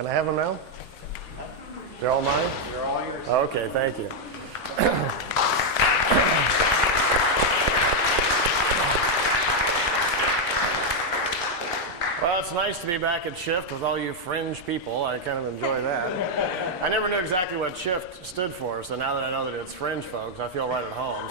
Can I have them now? They're all mine? They're all yours. Okay, thank you. Well, it's nice to be back at Shift with all you fringe people. I kind of enjoy that. I never knew exactly what Shift stood for, so now that I know that it's fringe folks, I feel right at home.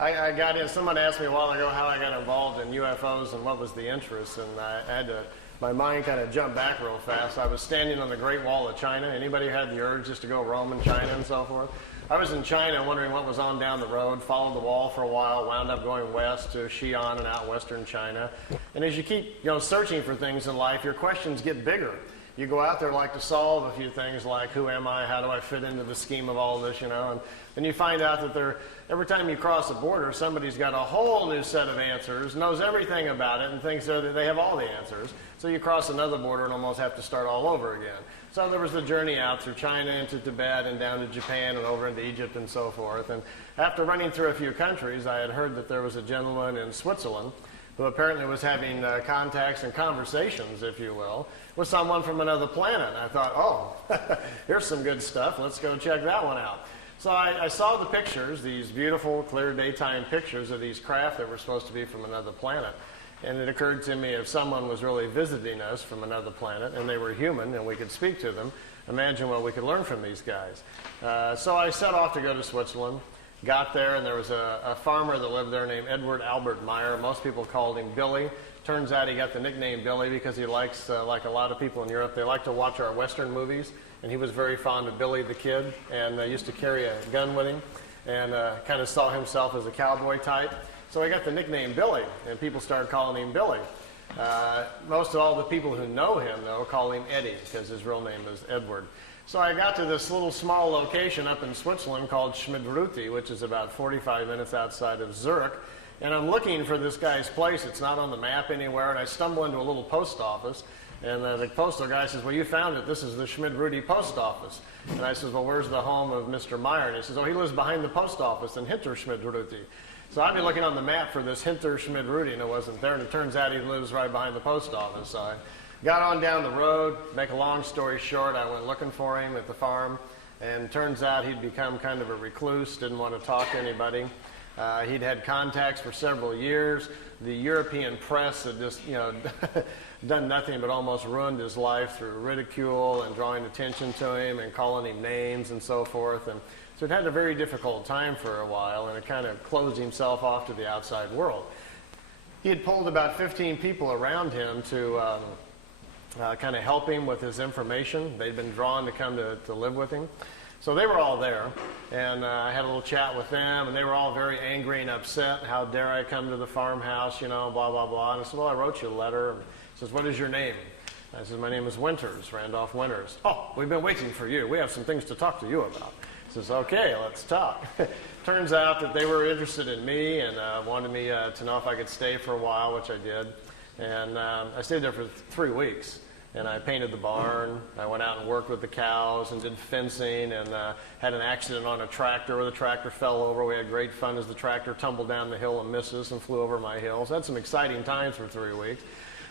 I got in, someone asked me a while ago how I got involved in UFOs and what was the interest, and I had to, my mind kind of jumped back real fast. I was standing on the Great Wall of China. Anybody had the urge just to go roam in China and so forth? I was in China wondering what was on down the road, followed the wall for a while, wound up going west to Xi'an and out western China. And as you keep searching for things in life, your questions get bigger. You go out there like to solve a few things like, who am I, how do I fit into the scheme of all this, and then you find out that every time you cross a border, somebody's got a whole new set of answers, knows everything about it, and thinks that they have all the answers. So you cross another border and almost have to start all over again. So there was the journey out through China into Tibet and down to Japan and over into Egypt and so forth. And after running through a few countries, I had heard that there was a gentleman in Switzerland who apparently was having contacts and conversations, if you will, with someone from another planet. And I thought, oh, here's some good stuff. Let's go check that one out. So I saw the pictures, these beautiful, clear daytime pictures of these craft that were supposed to be from another planet. And it occurred to me, if someone was really visiting us from another planet and they were human and we could speak to them, imagine what we could learn from these guys. So I set off to go to Switzerland. Got there, and there was a farmer that lived there named Edward Albert Meier. Most people called him Billy. Turns out he got the nickname Billy because he likes, like a lot of people in Europe, they like to watch our Western movies. And he was very fond of Billy the Kid and used to carry a gun with him and kind of saw himself as a cowboy type. So he got the nickname Billy, and people started calling him Billy. Most of all the people who know him, though, call him Eddie because his real name is Edward. So I got to this little small location up in Switzerland called Schmidruti, which is about 45 minutes outside of Zurich. And I'm looking for this guy's place. It's not on the map anywhere. And I stumble into a little post office. And the postal guy says, well, you found it. This is the Schmidruti post office. And I says, well, where's the home of Mr. Meier? And he says, oh, he lives behind the post office in Hinter Schmidruti. So I've been looking on the map for this Hinter Schmidruti, and it wasn't there. And it turns out he lives right behind the post office. So I got on down the road. Make a long story short, I went looking for him at the farm. And turns out he'd become kind of a recluse, didn't want to talk to anybody. He'd had contacts for several years. The European press had just, done nothing but almost ruined his life through ridicule and drawing attention to him and calling him names and so forth. And so he'd had a very difficult time for a while, and it kind of closed himself off to the outside world. He had pulled about 15 people around him to kind of help him with his information. They'd been drawn to come to live with him. So they were all there, and I had a little chat with them, and they were all very angry and upset. How dare I come to the farmhouse, blah, blah, blah. And I said, well, I wrote you a letter. And he says, what is your name? And I said, my name is Winters, Randolph Winters. Oh, we've been waiting for you. We have some things to talk to you about. He says, okay, let's talk. Turns out that they were interested in me and wanted me to know if I could stay for a while, which I did. And I stayed there for 3 weeks. And I painted the barn. I went out and worked with the cows and did fencing and had an accident on a tractor where the tractor fell over. We had great fun as the tractor tumbled down the hill and missed us and flew over my hills. I had some exciting times for 3 weeks.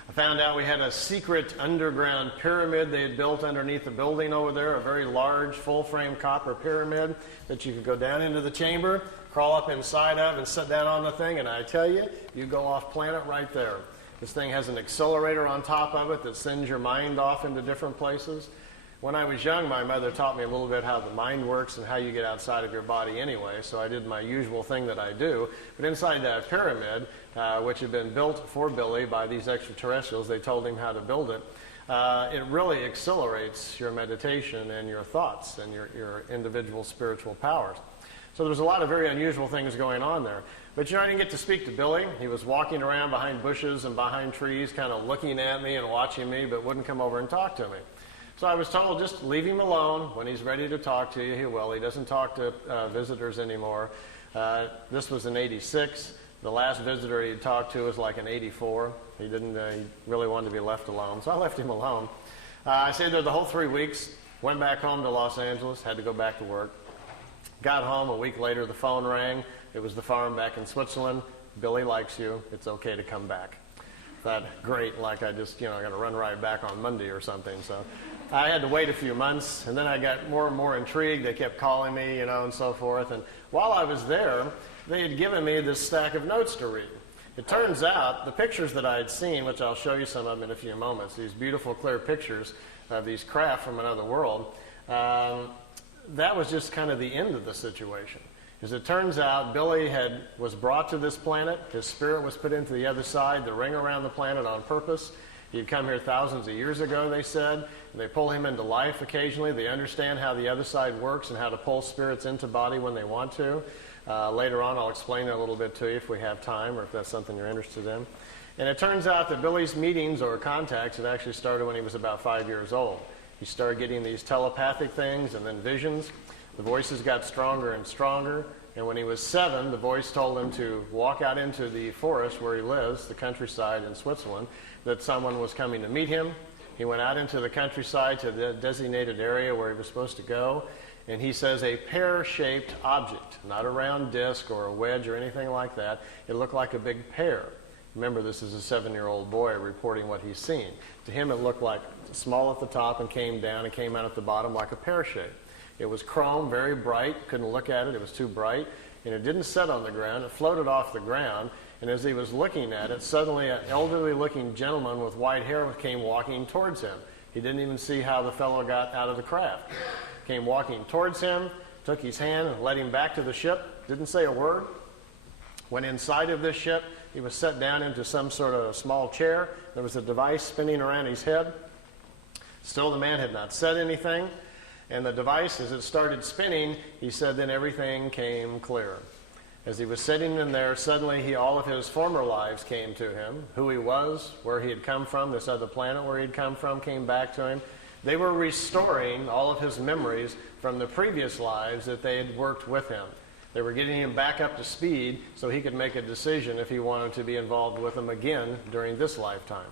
I found out we had a secret underground pyramid they had built underneath the building over there, a very large full-frame copper pyramid that you could go down into the chamber, crawl up inside of, and sit down on the thing. And I tell you, you go off planet right there. This thing has an accelerator on top of it that sends your mind off into different places. When I was young, my mother taught me a little bit how the mind works and how you get outside of your body anyway, so I did my usual thing that I do. But inside that pyramid, which had been built for Billy by these extraterrestrials, they told him how to build it. It really accelerates your meditation and your thoughts and your individual spiritual powers. So there's a lot of very unusual things going on there. But I didn't get to speak to Billy. He was walking around behind bushes and behind trees, kind of looking at me and watching me, but wouldn't come over and talk to me. So I was told, just leave him alone. When he's ready to talk to you, he will. He doesn't talk to visitors anymore. This was in '86. The last visitor he talked to was like in '84. He didn't. He really wanted to be left alone, so I left him alone. I stayed there the whole 3 weeks. Went back home to Los Angeles. Had to go back to work. Got home a week later. The phone rang. It was the farm back in Switzerland. Billy likes you. It's okay to come back. that great, like I just, got to run right back on Monday or something. So I had to wait a few months, and then I got more and more intrigued. They kept calling me, and so forth. And while I was there, they had given me this stack of notes to read. It turns out the pictures that I had seen, which I'll show you some of them in a few moments, these beautiful clear pictures of these craft from another world, that was just kind of the end of the situation. As it turns out, Billy was brought to this planet. His spirit was put into the other side, the ring around the planet on purpose. He'd come here thousands of years ago, they said. They pull him into life occasionally. They understand how the other side works and how to pull spirits into body when they want to. Later on, I'll explain that a little bit to you if we have time or if that's something you're interested in. And it turns out that Billy's meetings or contacts had actually started when he was about 5 years old. He started getting these telepathic things and then visions. The voices got stronger and stronger. And when he was 7, the voice told him to walk out into the forest where he lives, the countryside in Switzerland, that someone was coming to meet him. He went out into the countryside to the designated area where he was supposed to go. And he says a pear-shaped object, not a round disc or a wedge or anything like that. It looked like a big pear. Remember, this is a 7-year-old boy reporting what he's seen. To him, it looked like small at the top and came down and came out at the bottom like a pear shape. It was chrome, very bright. Couldn't look at it. It was too bright. And it didn't set on the ground. It floated off the ground. And as he was looking at it, suddenly an elderly-looking gentleman with white hair came walking towards him. He didn't even see how the fellow got out of the craft. Came walking towards him, took his hand and led him back to the ship, didn't say a word. Went inside of this ship. He was set down into some sort of small chair. There was a device spinning around his head. Still, the man had not said anything. And the device, as it started spinning, he said, then everything came clear. As he was sitting in there, suddenly all of his former lives came to him. Who he was, where he had come from, this other planet where he had come from, came back to him. They were restoring all of his memories from the previous lives that they had worked with him. They were getting him back up to speed so he could make a decision if he wanted to be involved with them again during this lifetime.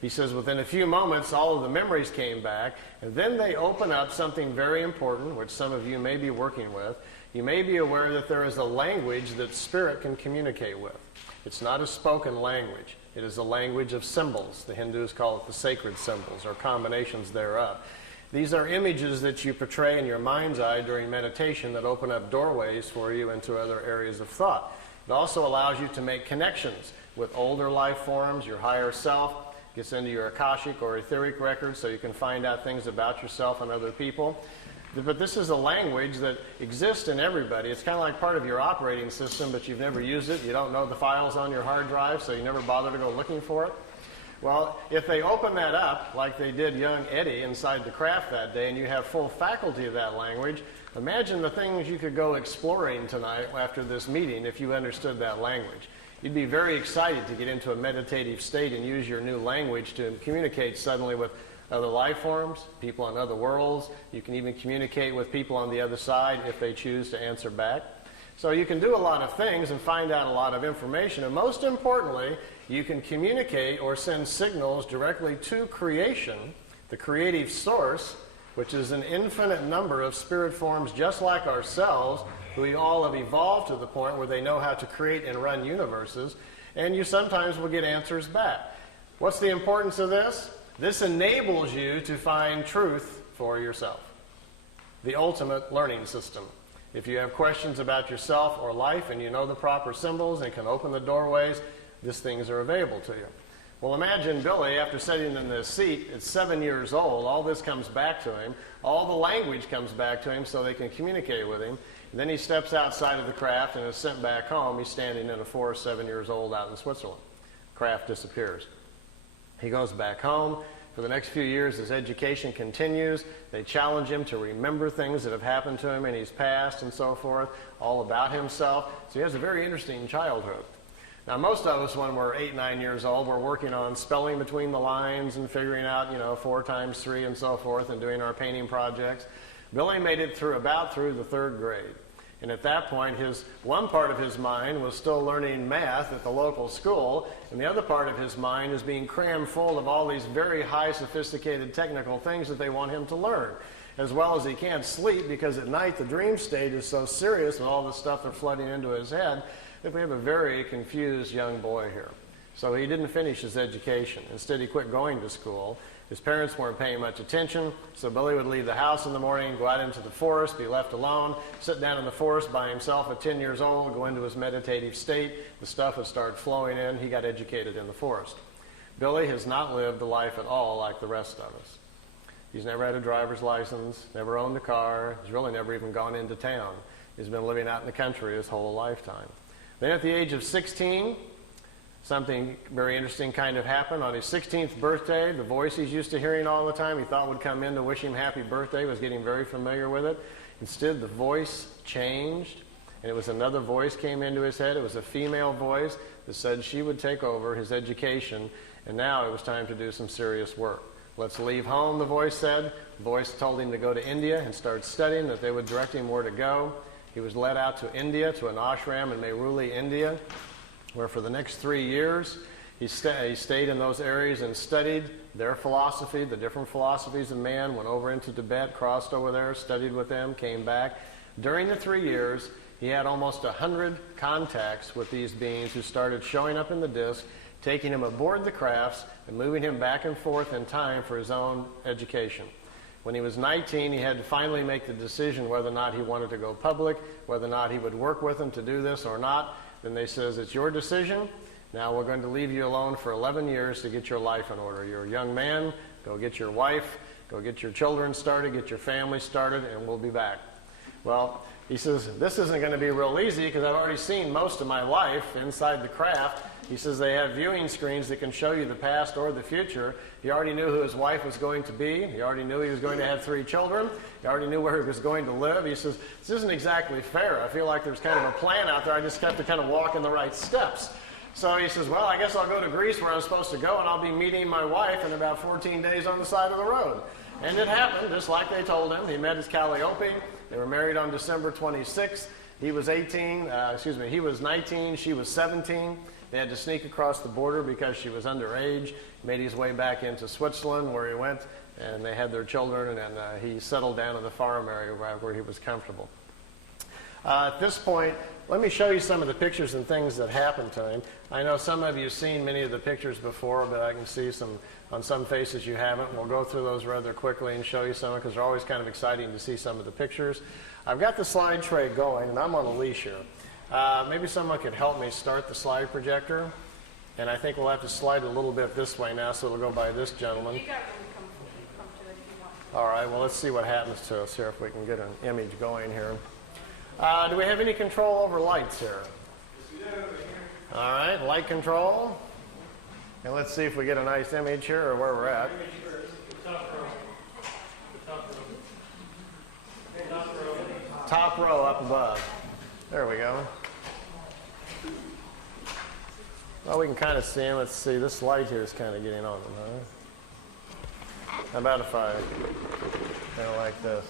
He says within a few moments, all of the memories came back, and then they open up something very important, which some of you may be working with. You may be aware that there is a language that spirit can communicate with. It's not a spoken language. It is a language of symbols. The Hindus call it the sacred symbols, or combinations thereof. These are images that you portray in your mind's eye during meditation that open up doorways for you into other areas of thought. It also allows you to make connections with older life forms, your higher self, gets into your Akashic or etheric records so you can find out things about yourself and other people. But this is a language that exists in everybody. It's kind of like part of your operating system, but you've never used it. You don't know the files on your hard drive, so you never bother to go looking for it. Well, if they open that up, like they did young Eddie inside the craft that day, and you have full faculty of that language, imagine the things you could go exploring tonight after this meeting if you understood that language. You'd be very excited to get into a meditative state and use your new language to communicate suddenly with other life forms, people on other worlds. You can even communicate with people on the other side if they choose to answer back. So you can do a lot of things and find out a lot of information. And most importantly, you can communicate or send signals directly to creation, the creative source, which is an infinite number of spirit forms just like ourselves, who we all have evolved to the point where they know how to create and run universes, and you sometimes will get answers back. What's the importance of this? This enables you to find truth for yourself. The ultimate learning system. If you have questions about yourself or life and you know the proper symbols and can open the doorways, these things are available to you. Well, imagine Billy, after sitting in this seat, at 7 years old, all this comes back to him. All the language comes back to him so they can communicate with him. And then he steps outside of the craft and is sent back home. He's standing in a forest, 7 years old, out in Switzerland. Craft disappears. He goes back home. For the next few years, his education continues. They challenge him to remember things that have happened to him in his past and so forth, all about himself. So he has a very interesting childhood. Now, most of us, when we're 8, 9 years old, we're working on spelling between the lines and figuring out, 4 times 3 and so forth, and doing our painting projects. Billy made it through the 3rd grade. And at that point, one part of his mind was still learning math at the local school, and the other part of his mind is being crammed full of all these very high, sophisticated technical things that they want him to learn, as well as he can't sleep because at night the dream state is so serious with all the stuff that's flooding into his head that we have a very confused young boy here. So he didn't finish his education. Instead, he quit going to school. His parents weren't paying much attention, so Billy would leave the house in the morning, go out into the forest, be left alone, sit down in the forest by himself at 10 years old, go into his meditative state. The stuff would start flowing in. He got educated in the forest. Billy has not lived a life at all like the rest of us. He's never had a driver's license, never owned a car. He's really never even gone into town. He's been living out in the country his whole lifetime. Then at the age of 16, something very interesting kind of happened. On his 16th birthday, the voice he's used to hearing all the time, he thought would come in to wish him happy birthday, was getting very familiar with it. Instead, the voice changed, and it was another voice came into his head. It was a female voice that said she would take over his education, and now it was time to do some serious work. Let's leave home, the voice said. The voice told him to go to India and start studying, that they would direct him where to go. He was led out to India, to an ashram in Meiruli, India, where for the next 3 years he stayed in those areas and studied their philosophy, the different philosophies of man, went over into Tibet, crossed over there, studied with them, came back. During the 3 years, he had almost 100 contacts with these beings who started showing up in the disk, taking him aboard the crafts and moving him back and forth in time for his own education. When he was 19, he had to finally make the decision whether or not he wanted to go public, whether or not he would work with them to do this or not. Then they says, it's your decision. Now we're going to leave you alone for 11 years to get your life in order. You're a young man. Go get your wife. Go get your children started. Get your family started, and we'll be back. Well, he says, this isn't going to be real easy because I've already seen most of my life inside the craft. He says they have viewing screens that can show you the past or the future. He already knew who his wife was going to be. He already knew he was going to have 3 children. He already knew where he was going to live. He says, this isn't exactly fair. I feel like there's kind of a plan out there. I just have to kind of walk in the right steps. So he says, well, I guess I'll go to Greece where I'm supposed to go, and I'll be meeting my wife in about 14 days on the side of the road. And it happened, just like they told him. He met his Calliope. They were married on December 26th. He was 19, she was 17. They had to sneak across the border because she was underage. Made his way back into Switzerland where he went, and they had their children, and he settled down in the farm area where he was comfortable. At this point, let me show you some of the pictures and things that happened to him. I know some of you have seen many of the pictures before, but I can see on some faces you haven't. We'll go through those rather quickly and show you some because they're always kind of exciting to see some of the pictures. I've got the slide tray going, and I'm on a leash here. Maybe someone could help me start the slide projector. And I think we'll have to slide a little bit this way now, so it'll go by this gentleman. You got room to come to it if you want. All right, well, let's see what happens to us here if we can get an image going here. Do we have any control over lights here? All right, light control. And let's see if we get a nice image here or where we're at. Top row up above. There we go. Well, we can kind of see him. Let's see. This light here is kind of getting on them, huh? How about if I kind of like this?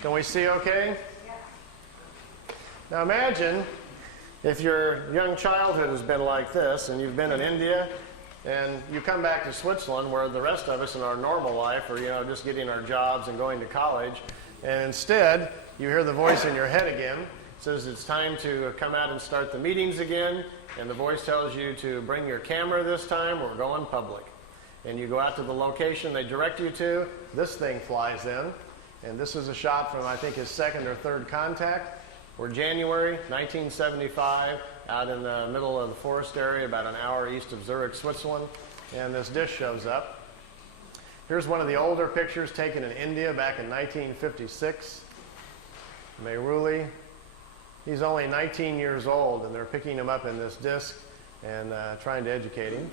Can we see okay? Now imagine if your young childhood has been like this and you've been in India and you come back to Switzerland where the rest of us in our normal life are, just getting our jobs and going to college, and instead you hear the voice in your head again. It says it's time to come out and start the meetings again, and the voice tells you to bring your camera this time, we're going public. And you go out to the location they direct you to, this thing flies in, and this is a shot from I think his 2nd or 3rd contact. We're January 1975, out in the middle of the forest area, about an hour east of Zurich, Switzerland, and this dish shows up. Here's one of the older pictures taken in India back in 1956. Meiruli. He's only 19 years old, and they're picking him up in this disc and trying to educate him.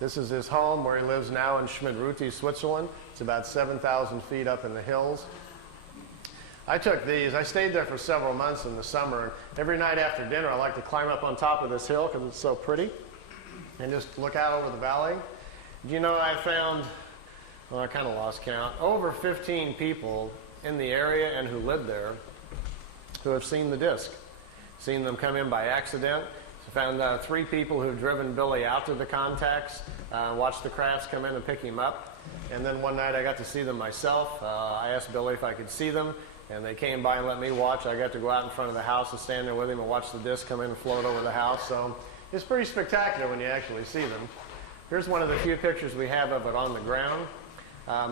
This is his home where he lives now in Schmidruti, Switzerland. It's about 7,000 feet up in the hills. I took these. I stayed there for several months in the summer, and every night after dinner I like to climb up on top of this hill because it's so pretty and just look out over the valley. You know, I found, well, I kind of lost count, over 15 people in the area and who lived there who have seen the disc, seen them come in by accident. So found 3 people who've driven Billy out to the contacts, watched the crafts come in and pick him up. And then one night I got to see them myself. I asked Billy if I could see them, and they came by and let me watch. I got to go out in front of the house and stand there with him and watch the disc come in and float over the house. So It's pretty spectacular when you actually see them. Here's one of the few pictures we have of it on the ground.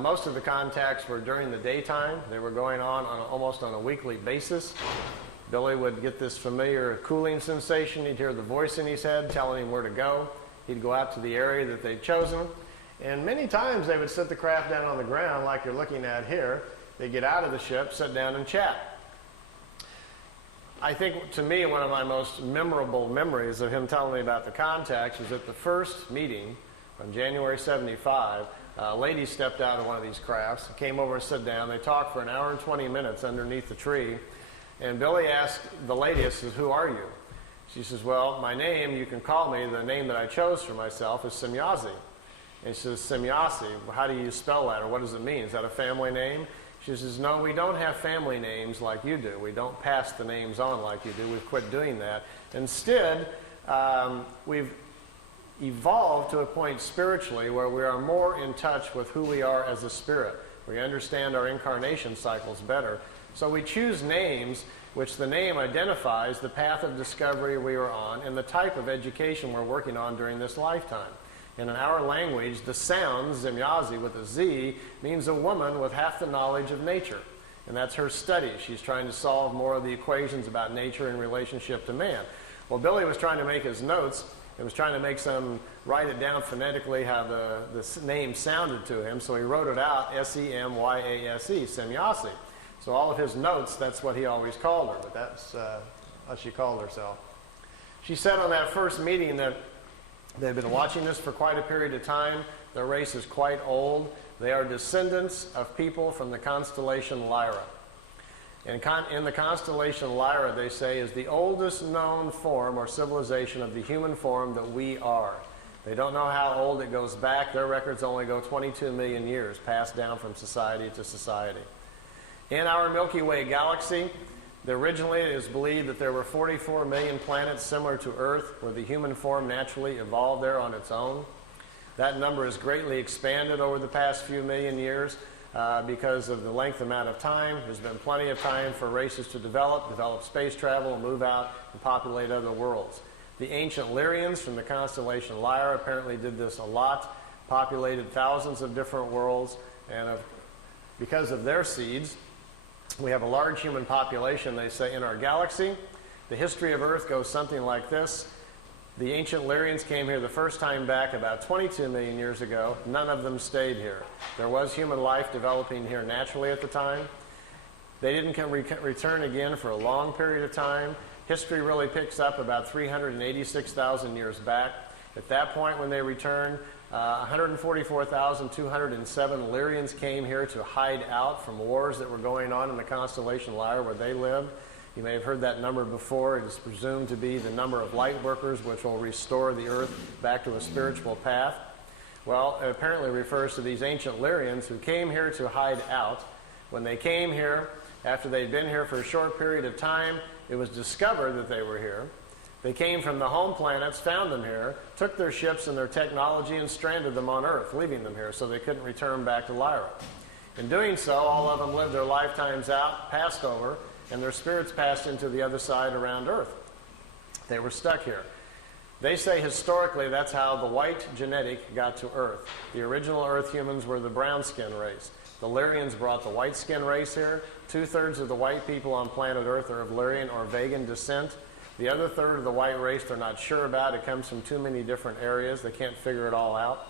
Most of the contacts were during the daytime. They were going on almost on a weekly basis. Billy would get this familiar cooling sensation. He'd hear the voice in his head telling him where to go. He'd go out to the area that they'd chosen. And many times they would sit the craft down on the ground like you're looking at here. They'd get out of the ship, sit down and chat. I think, to me, one of my most memorable memories of him telling me about the contacts was at the first meeting on January 75. A lady stepped out of one of these crafts, came over and sat down. They talked for an hour and 20 minutes underneath the tree. And Billy asked the lady, he says, "Who are you?" She says, "Well, my name, you can call me, the name that I chose for myself is Semyazi." And she says, "Semyazi, how do you spell that, or what does it mean? Is that a family name?" She says, "No, we don't have family names like you do. We don't pass the names on like you do. We've quit doing that. Instead, we've evolved to a point spiritually where we are more in touch with who we are as a spirit. We understand our incarnation cycles better. So we choose names which the name identifies the path of discovery we are on and the type of education we're working on during this lifetime. And in our language, the sound, Semyazi with a Z, means a woman with half the knowledge of nature. And that's her study. She's trying to solve more of the equations about nature in relationship to man. Well, Billy was trying to make his notes. He was trying to write it down phonetically how the name sounded to him. So he wrote it out, S-E-M-Y-A-S-E, Semyazi. So all of his notes, that's what he always called her. But that's how she called herself. She said on that first meeting that they've been watching this for quite a period of time. Their race is quite old. They are descendants of people from the constellation Lyra. And in the constellation Lyra, they say, is the oldest known form or civilization of the human form that we are. They don't know how old it goes back. Their records only go 22 million years, passed down from society to society. In our Milky Way galaxy, originally it is believed that there were 44 million planets similar to Earth, where the human form naturally evolved there on its own. That number has greatly expanded over the past few million years because of the length amount of time. There's been plenty of time for races to develop space travel, move out, and populate other worlds. The ancient Lyrians from the constellation Lyra apparently did this a lot, populated thousands of different worlds, and because of their seeds, we have a large human population, they say, in our galaxy. The history of Earth goes something like this. The ancient Lyrians came here the first time back about 22 million years ago. None of them stayed here. There was human life developing here naturally at the time. They didn't return again for a long period of time. History really picks up about 386,000 years back. At that point when they returned, 144,207 Lyrians came here to hide out from wars that were going on in the constellation Lyra where they lived. You may have heard that number before. It is presumed to be the number of light workers which will restore the Earth back to a spiritual path. Well, it apparently refers to these ancient Lyrians who came here to hide out. When they came here, after they'd been here for a short period of time, it was discovered that they were here. They came from the home planets, found them here, took their ships and their technology and stranded them on Earth, leaving them here so they couldn't return back to Lyra. In doing so, all of them lived their lifetimes out, passed over, and their spirits passed into the other side around Earth. They were stuck here. They say historically that's how the white genetic got to Earth. The original Earth humans were the brown skin race. The Lyrians brought the white skin race here. 2/3 of the white people on planet Earth are of Lyrian or Vegan descent. The other third of the white race they're not sure about. It comes from too many different areas. They can't figure it all out.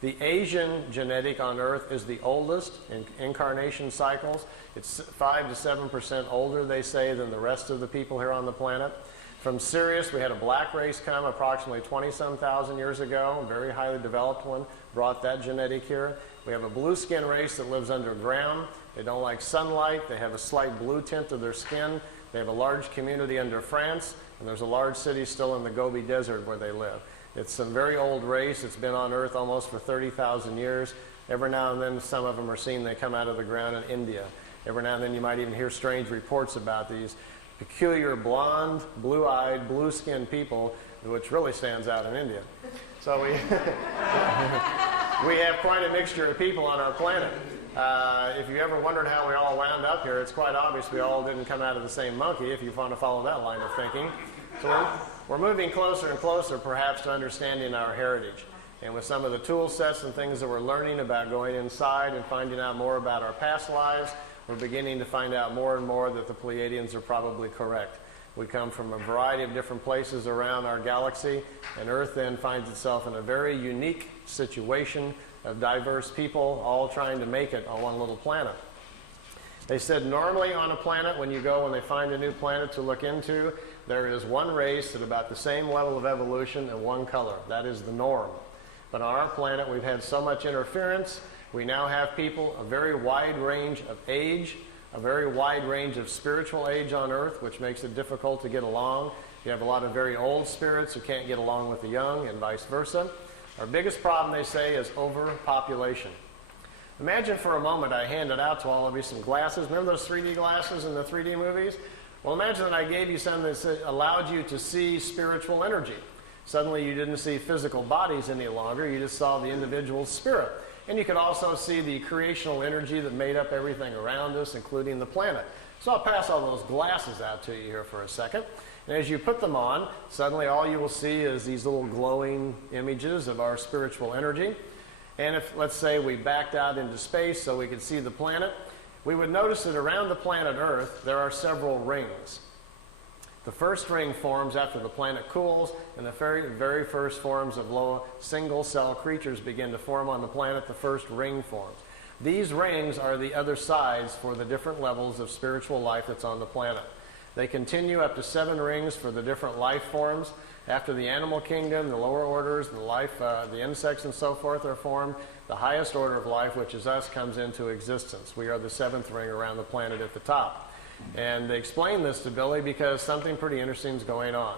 The Asian genetic on Earth is the oldest in incarnation cycles. It's 5 to 7% older, they say, than the rest of the people here on the planet. From Sirius, we had a black race come approximately 20-some thousand years ago, a very highly developed one, brought that genetic here. We have a blue skin race that lives underground. They don't like sunlight. They have a slight blue tint to their skin. They have a large community under France, and there's a large city still in the Gobi Desert where they live. It's some very old race. It's been on Earth almost for 30,000 years. Every now and then, some of them are seen. They come out of the ground in India. Every now and then, you might even hear strange reports about these peculiar blonde, blue-eyed, blue-skinned people, which really stands out in India. So we have quite a mixture of people on our planet. If you ever wondered how we all wound up here, it's quite obvious we all didn't come out of the same monkey, if you want to follow that line of thinking. So we're moving closer and closer, perhaps, to understanding our heritage. And with some of the tool sets and things that we're learning about going inside and finding out more about our past lives, we're beginning to find out more and more that the Pleiadians are probably correct. We come from a variety of different places around our galaxy, and Earth then finds itself in a very unique situation of diverse people all trying to make it on one little planet. They said normally on a planet, when they find a new planet to look into, there is one race at about the same level of evolution and one color. That is the norm. But on our planet, we've had so much interference. We now have people a very wide range of age, a very wide range of spiritual age on Earth, which makes it difficult to get along. You have a lot of very old spirits who can't get along with the young, and vice versa. Our biggest problem, they say, is overpopulation. Imagine for a moment I handed out to all of you some glasses. Remember those 3D glasses in the 3D movies? Well, imagine that I gave you some that allowed you to see spiritual energy. Suddenly you didn't see physical bodies any longer. You just saw the individual spirit. And you could also see the creational energy that made up everything around us, including the planet. So I'll pass all those glasses out to you here for a second. And as you put them on, suddenly all you will see is these little glowing images of our spiritual energy. And if, let's say, we backed out into space so we could see the planet, we would notice that around the planet Earth there are several rings. The first ring forms after the planet cools, and the very first forms of low single-cell creatures begin to form on the planet. The first ring forms. These rings are the other sides for the different levels of spiritual life that's on the planet. They continue up to 7 rings for the different life forms. After the animal kingdom, the lower orders, the insects and so forth are formed, the highest order of life, which is us, comes into existence. We are the 7th ring around the planet at the top. And they explain this to Billy because something pretty interesting is going on.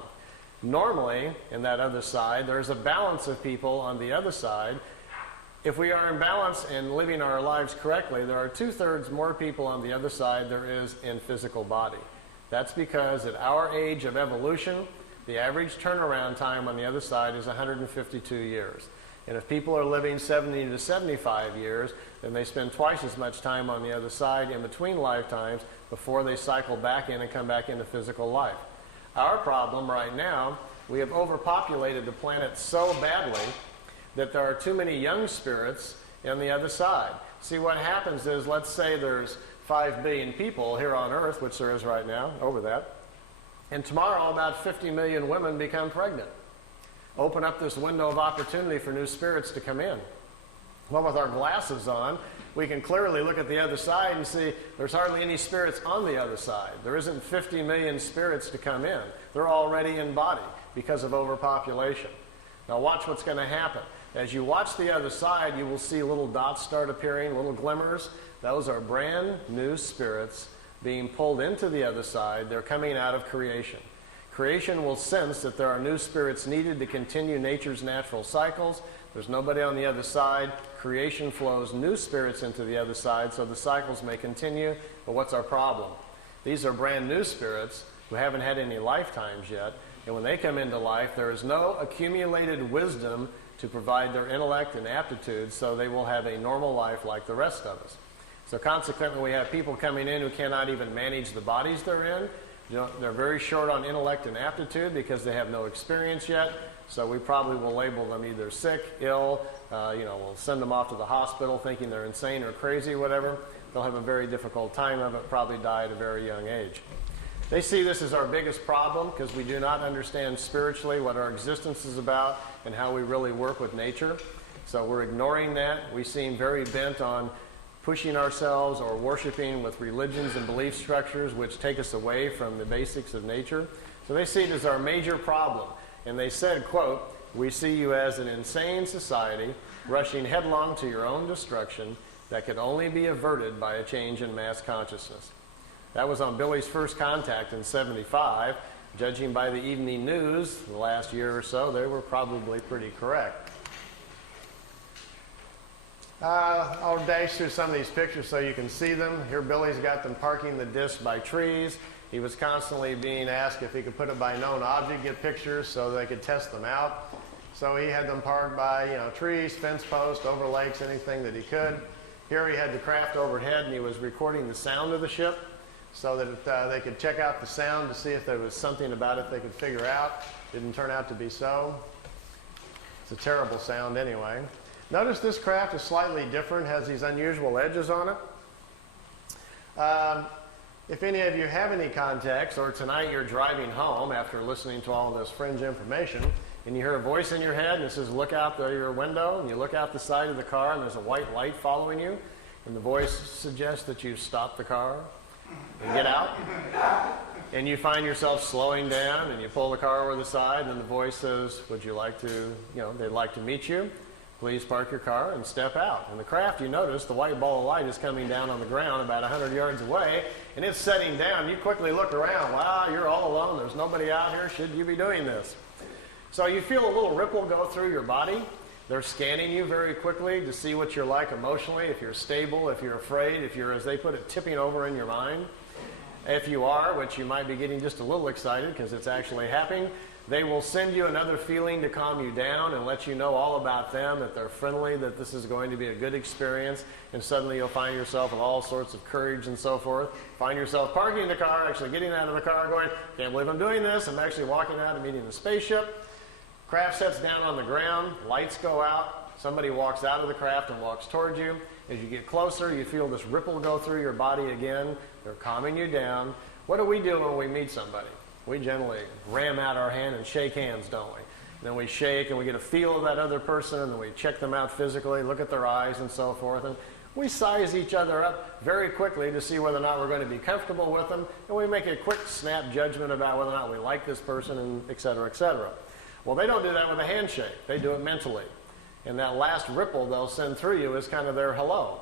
Normally, in that other side, there's a balance of people on the other side. If we are in balance and living our lives correctly, there are 2/3 more people on the other side there is in physical body. That's because at our age of evolution, the average turnaround time on the other side is 152 years. And if people are living 70 to 75 years, then they spend twice as much time on the other side in between lifetimes before they cycle back in and come back into physical life. Our problem right now, we have overpopulated the planet so badly that there are too many young spirits on the other side. See, what happens is, let's say there's 5 billion people here on Earth, which there is right now, over that, and tomorrow about 50 million women become pregnant. Open up this window of opportunity for new spirits to come in. Well, with our glasses on, we can clearly look at the other side and see there's hardly any spirits on the other side. There isn't 50 million spirits to come in. They're already in body because of overpopulation. Now watch what's going to happen. As you watch the other side, you will see little dots start appearing, little glimmers. Those are brand new spirits being pulled into the other side. They're coming out of creation. Creation will sense that there are new spirits needed to continue nature's natural cycles. There's nobody on the other side. Creation flows new spirits into the other side so the cycles may continue. But what's our problem? These are brand new spirits who haven't had any lifetimes yet. And when they come into life, there is no accumulated wisdom to provide their intellect and aptitude, so they will have a normal life like the rest of us. So consequently, we have people coming in who cannot even manage the bodies they're in. They're very short on intellect and aptitude because they have no experience yet. So we probably will label them either sick, ill, we'll send them off to the hospital thinking they're insane or crazy, whatever. They'll have a very difficult time of it, probably die at a very young age. They see this as our biggest problem because we do not understand spiritually what our existence is about and how we really work with nature. So we're ignoring that. We seem very bent on pushing ourselves or worshiping with religions and belief structures which take us away from the basics of nature. So they see it as our major problem. And they said, quote, "We see you as an insane society rushing headlong to your own destruction that could only be averted by a change in mass consciousness." That was on Billy's first contact in '75. Judging by the evening news the last year or so, they were probably pretty correct. I'll dash through some of these pictures so you can see them. Here Billy's got them parking the disc by trees. He was constantly being asked if he could put it by known object, get pictures so they could test them out. So he had them parked by trees, fence posts, over lakes, anything that he could. Here he had the craft overhead and he was recording the sound of the ship. so that they could check out the sound to see if there was something about it they could figure out. Didn't turn out to be so. It's a terrible sound anyway. Notice this craft is slightly different, has these unusual edges on it. If any of you have any contacts, or tonight you're driving home after listening to all this fringe information, and you hear a voice in your head and it says, look out your window, and you look out the side of the car and there's a white light following you, and the voice suggests that you stop the car and get out, and you find yourself slowing down and you pull the car over the side, and the voice says, would you like to, they'd like to meet you. Please park your car and step out. In the craft, you notice the white ball of light is coming down on the ground about 100 yards away, and it's setting down. You quickly look around. Wow, you're all alone. There's nobody out here. Should you be doing this? So you feel a little ripple go through your body. They're scanning you very quickly to see what you're like emotionally, if you're stable, if you're afraid, if you're, as they put it, tipping over in your mind. If you are, which you might be getting just a little excited because it's actually happening, they will send you another feeling to calm you down and let you know all about them, that they're friendly, that this is going to be a good experience, and suddenly you'll find yourself with all sorts of courage and so forth. Find yourself parking the car, actually getting out of the car, going, can't believe I'm doing this. I'm actually walking out and meeting the spaceship. Craft sets down on the ground, lights go out, somebody walks out of the craft and walks towards you. As you get closer, you feel this ripple go through your body again. They're calming you down. What do we do when we meet somebody? We generally ram out our hand and shake hands, don't we? And then we shake and we get a feel of that other person, and then we check them out physically, look at their eyes and so forth. And we size each other up very quickly to see whether or not we're going to be comfortable with them. And we make a quick snap judgment about whether or not we like this person, and et cetera, et cetera. Well, they don't do that with a handshake. They do it mentally. And that last ripple they'll send through you is kind of their hello.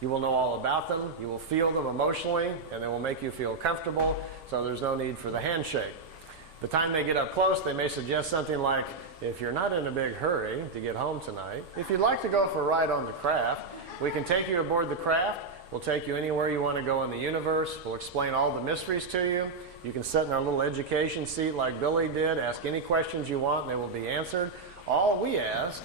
You will know all about them, you will feel them emotionally, and they will make you feel comfortable, so there's no need for the handshake. The time they get up close, they may suggest something like, if you're not in a big hurry to get home tonight, if you'd like to go for a ride on the craft, we can take you aboard the craft, we'll take you anywhere you want to go in the universe, we'll explain all the mysteries to you, you can sit in our little education seat like Billy did, ask any questions you want, and they will be answered. All we ask,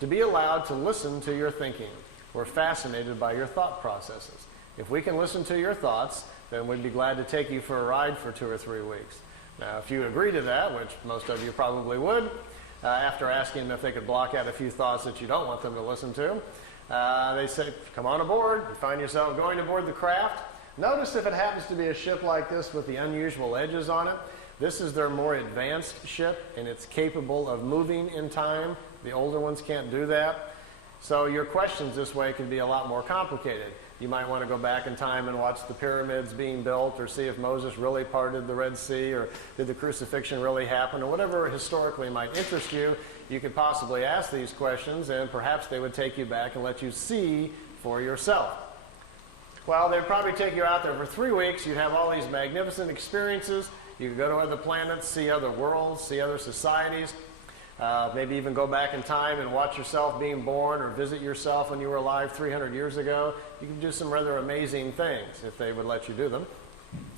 to be allowed to listen to your thinking. We're fascinated by your thought processes. If we can listen to your thoughts, then we'd be glad to take you for a ride for 2 or 3 weeks. Now, if you agree to that, which most of you probably would, after asking them if they could block out a few thoughts that you don't want them to listen to, they say, come on aboard. You find yourself going aboard the craft. Notice if it happens to be a ship like this with the unusual edges on it, this is their more advanced ship, and it's capable of moving in time. The older ones can't do that. So your questions this way can be a lot more complicated. You might want to go back in time and watch the pyramids being built, or see if Moses really parted the Red Sea, or did the crucifixion really happen, or whatever historically might interest you. You could possibly ask these questions, and perhaps they would take you back and let you see for yourself. Well, they'd probably take you out there for 3 weeks. You'd have all these magnificent experiences. You could go to other planets, see other worlds, see other societies. Maybe even go back in time and watch yourself being born, or visit yourself when you were alive 300 years ago. You can do some rather amazing things if they would let you do them.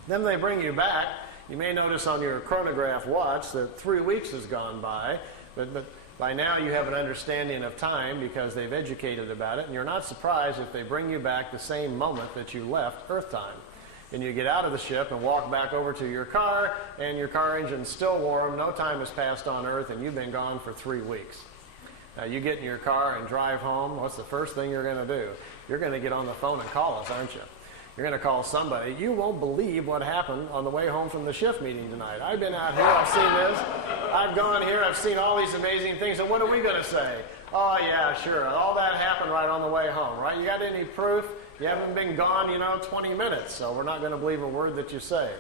Then they bring you back. You may notice on your chronograph watch that 3 weeks has gone by, but by now you have an understanding of time because they've educated about it, and you're not surprised if they bring you back the same moment that you left Earth time. And you get out of the ship and walk back over to your car, and your car engine's still warm, no time has passed on Earth, and you've been gone for 3 weeks. Now you get in your car and drive home, what's the first thing you're going to do? You're going to get on the phone and call us, aren't you? You're going to call somebody. You won't believe what happened on the way home from the shift meeting tonight. I've been out here, I've seen this, I've gone here, I've seen all these amazing things, and what are we going to say? Oh yeah, sure, all that happened right on the way home, right? You got any proof? You haven't been gone, 20 minutes, so we're not going to believe a word that you say.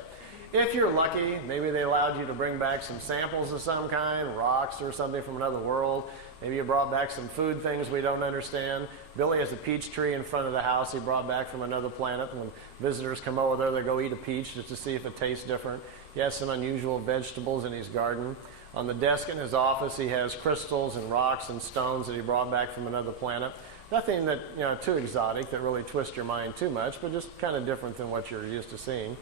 If you're lucky, maybe they allowed you to bring back some samples of some kind, rocks or something from another world. Maybe you brought back some food things we don't understand. Billy has a peach tree in front of the house he brought back from another planet. When visitors come over there, they go eat a peach just to see if it tastes different. He has some unusual vegetables in his garden. On the desk in his office, he has crystals and rocks and stones that he brought back from another planet. Nothing that, too exotic that really twists your mind too much, but just kind of different than what you're used to seeing.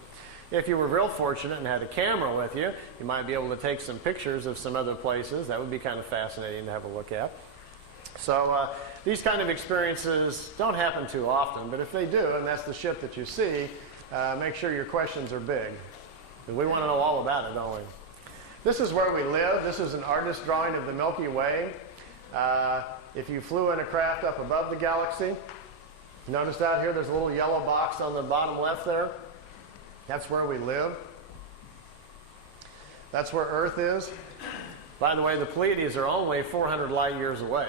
If you were real fortunate and had a camera with you, you might be able to take some pictures of some other places. That would be kind of fascinating to have a look at. So these kind of experiences don't happen too often, but if they do, and that's the ship that you see, make sure your questions are big. We want to know all about it, don't we? This is where we live. This is an artist's drawing of the Milky Way. If you flew in a craft up above the galaxy, notice out here there's a little yellow box on the bottom left there. That's where we live. That's where Earth is. By the way, the Pleiades are only 400 light years away,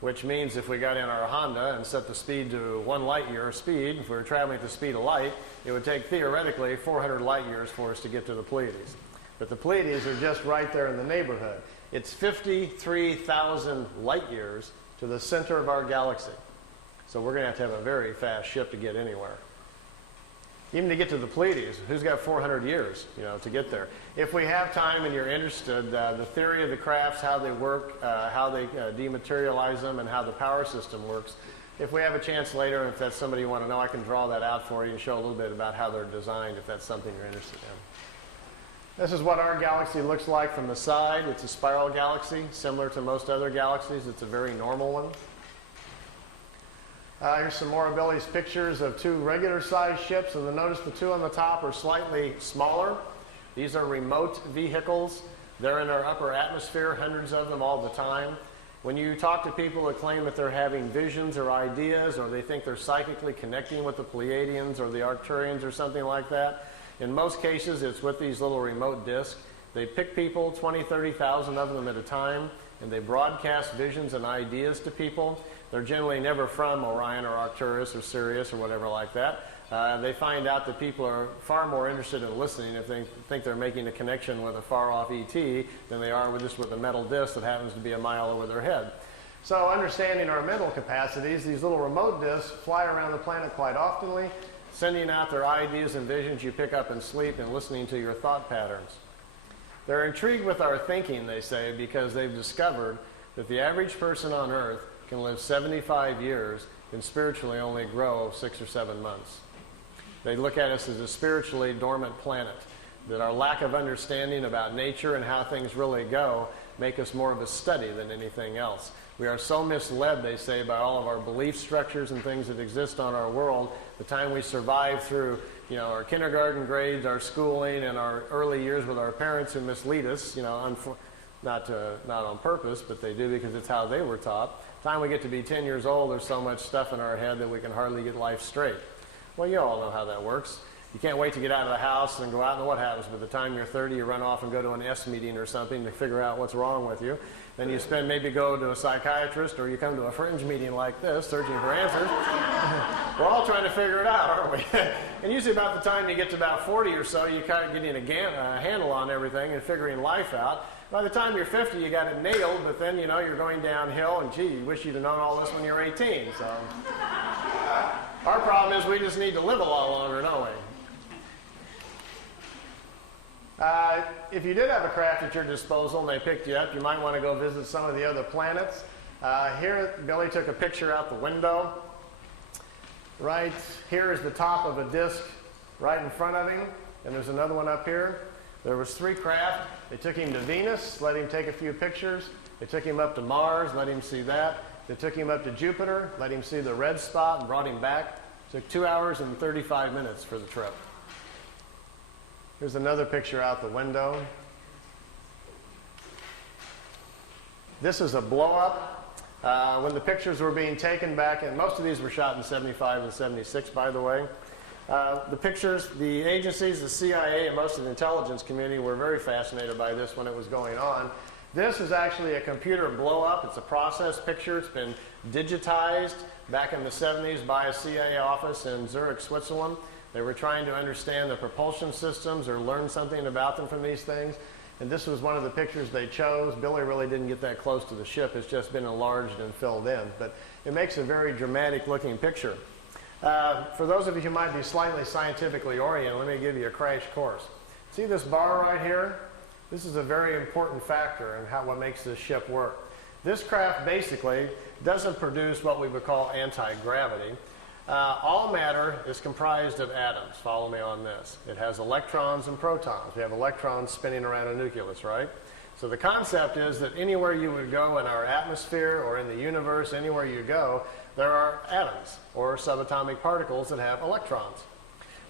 which means if we got in our Honda and set the speed to 1 light year speed, if we were traveling at the speed of light, it would take theoretically 400 light years for us to get to the Pleiades. But the Pleiades are just right there in the neighborhood. It's 53,000 light years to the center of our galaxy. So we're going to have a very fast ship to get anywhere. Even to get to the Pleiades, who's got 400 years, to get there? If we have time and you're interested, the theory of the crafts, how they work, how they dematerialize them, and how the power system works. If we have a chance later, if that's somebody you want to know, I can draw that out for you and show a little bit about how they're designed if that's something you're interested in. This is what our galaxy looks like from the side. It's a spiral galaxy, similar to most other galaxies. It's a very normal one. Here's some more of Billy's pictures of 2 regular-sized ships, and notice the 2 on the top are slightly smaller. These are remote vehicles. They're in our upper atmosphere, hundreds of them all the time. When you talk to people that claim that they're having visions or ideas, or they think they're psychically connecting with the Pleiadians or the Arcturians or something like that, in most cases it's with these little remote discs. They pick people, 20, 30,000 of them at a time, and they broadcast visions and ideas to people. They're generally never from Orion or Arcturus or Sirius or whatever like that. They find out that people are far more interested in listening if they think they're making a connection with a far-off ET than they are with a metal disc that happens to be a mile over their head. So understanding our mental capacities, these little remote discs fly around the planet quite oftenly, sending out their ideas and visions you pick up in sleep and listening to your thought patterns. They're intrigued with our thinking, they say, because they've discovered that the average person on Earth can live 75 years and spiritually only grow 6 or 7 months. They look at us as a spiritually dormant planet, that our lack of understanding about nature and how things really go make us more of a study than anything else. We are so misled, they say, by all of our belief structures and things that exist on our world. The time we survive through our kindergarten grades, our schooling, and our early years with our parents who mislead us, not on purpose, but they do because it's how they were taught. The time we get to be 10 years old, there's so much stuff in our head that we can hardly get life straight. Well, you all know how that works. You can't wait to get out of the house and go out, and what happens? By the time you're 30, you run off and go to an S meeting or something to figure out what's wrong with you. Then you maybe go to a psychiatrist, or you come to a fringe meeting like this, searching for answers. We're all trying to figure it out, aren't we? And usually about the time you get to about 40 or so, you kind of getting a handle on everything and figuring life out. By the time you're 50, you got it nailed, but then, you're going downhill, and gee, you wish you'd have known all this when you were 18. So our problem is we just need to live a lot longer, don't we? If you did have a craft at your disposal and they picked you up, you might want to go visit some of the other planets. Here, Billy took a picture out the window. Right here is the top of a disk right in front of him, and there's another one up here. There was 3 craft. They took him to Venus, let him take a few pictures. They took him up to Mars, let him see that. They took him up to Jupiter, let him see the red spot, and brought him back. It took 2 hours and 35 minutes for the trip. Here's another picture out the window. This is a blow-up. When the pictures were being taken back, and most of these were shot in 75 and 76, by the way. The pictures, the agencies, the CIA, and most of the intelligence community were very fascinated by this when it was going on. This is actually a computer blow-up. It's a process picture. It's been digitized back in the 70s by a CIA office in Zurich, Switzerland. They were trying to understand the propulsion systems or learn something about them from these things. And this was one of the pictures they chose. Billy really didn't get that close to the ship. It's just been enlarged and filled in. But it makes a very dramatic looking picture. For those of you who might be slightly scientifically oriented, let me give you a crash course. See this bar right here? This is a very important factor in what makes this ship work. This craft basically doesn't produce what we would call anti-gravity. All matter is comprised of atoms. Follow me on this. It has electrons and protons. We have electrons spinning around a nucleus, right? So the concept is that anywhere you would go in our atmosphere or in the universe, anywhere you go, there are atoms or subatomic particles that have electrons.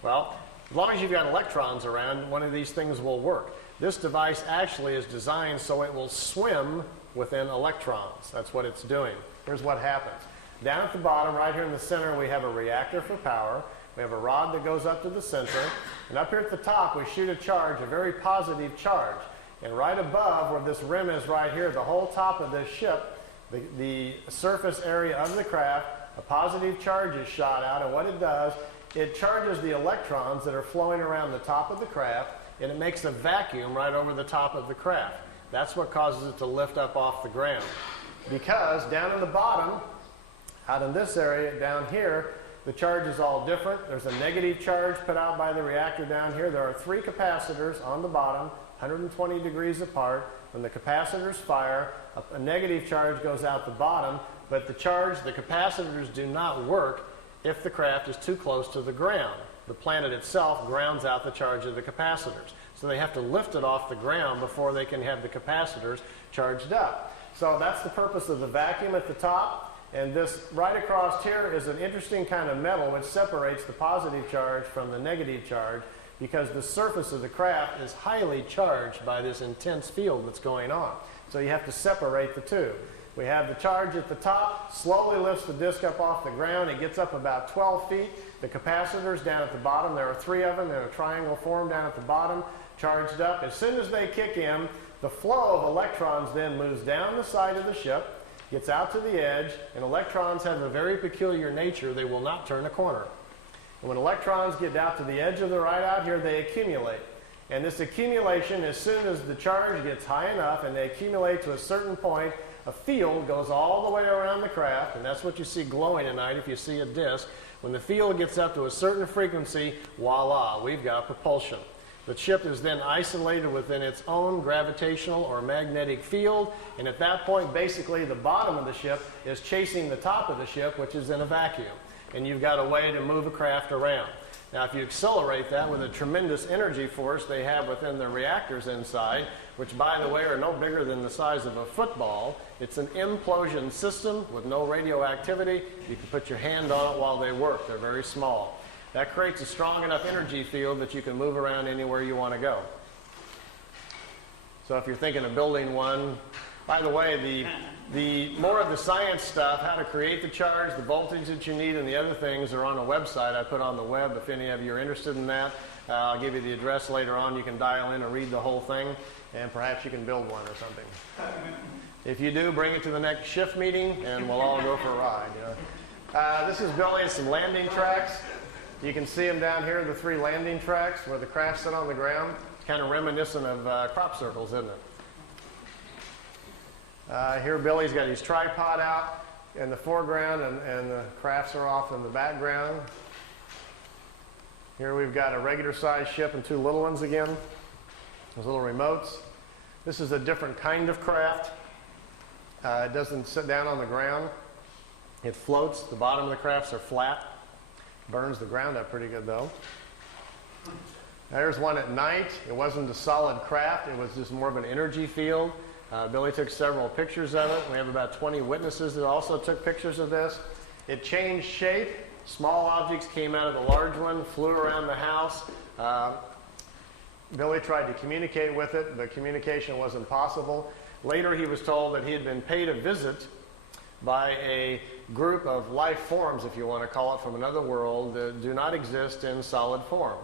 Well, as long as you've got electrons around, one of these things will work. This device actually is designed so it will swim within electrons. That's what it's doing. Here's what happens. Down at the bottom, right here in the center, we have a reactor for power. We have a rod that goes up to the center. And up here at the top, we shoot a charge, a very positive charge. And right above, where this rim is right here, the whole top of this ship, the surface area of the craft, a positive charge is shot out. And what it does, it charges the electrons that are flowing around the top of the craft, and it makes a vacuum right over the top of the craft. That's what causes it to lift up off the ground. Because down in the bottom, out in this area down here, the charge is all different. There's a negative charge put out by the reactor down here. There are 3 capacitors on the bottom, 120 degrees apart. When the capacitors fire, a negative charge goes out the bottom, but the capacitors do not work if the craft is too close to the ground. The planet itself grounds out the charge of the capacitors. So they have to lift it off the ground before they can have the capacitors charged up. So that's the purpose of the vacuum at the top. And this right across here is an interesting kind of metal which separates the positive charge from the negative charge, because the surface of the craft is highly charged by this intense field that's going on. So you have to separate the two. We have the charge at the top, slowly lifts the disc up off the ground. It gets up about 12 feet. The capacitors down at the bottom, there are 3 of them in a triangle form down at the bottom, charged up. As soon as they kick in, the flow of electrons then moves down the side of the ship, gets out to the edge, and electrons have a very peculiar nature. They will not turn a corner. And when electrons get out to the edge of the right out here, they accumulate. And this accumulation, as soon as the charge gets high enough and they accumulate to a certain point, a field goes all the way around the craft, and that's what you see glowing at night if you see a disk. When the field gets up to a certain frequency, voila, we've got propulsion. The ship is then isolated within its own gravitational or magnetic field, and at that point, basically, the bottom of the ship is chasing the top of the ship, which is in a vacuum. And you've got a way to move a craft around. Now, if you accelerate that with a tremendous energy force they have within the reactors inside, which, by the way, are no bigger than the size of a football, it's an implosion system with no radioactivity. You can put your hand on it while they work. They're very small. That creates a strong enough energy field that you can move around anywhere you want to go. So if you're thinking of building one, by the way, the more of the science stuff, how to create the charge, the voltage that you need, and the other things are on a website I put on the web. If any of you are interested in that, I'll give you the address later on. You can dial in and read the whole thing, and perhaps you can build one or something. If you do, bring it to the next shift meeting, and we'll all go for a ride. You know. This is building some landing tracks. You can see them down here, the 3 landing tracks where the craft sit on the ground. Kind of reminiscent of crop circles, isn't it? Here Billy's got his tripod out in the foreground, and the crafts are off in the background. Here we've got a regular sized ship and 2 little ones again. Those little remotes. This is a different kind of craft. It doesn't sit down on the ground. It floats. The bottom of the crafts are flat. Burns the ground up pretty good, though. There's one at night. It wasn't a solid craft. It was just more of an energy field. Billy took several pictures of it. We have about 20 witnesses that also took pictures of this. It changed shape. Small objects came out of the large one, flew around the house. Billy tried to communicate with it, but communication wasn't possible. Later, he was told that he had been paid a visit by a group of life forms, if you want to call it, from another world that do not exist in solid form.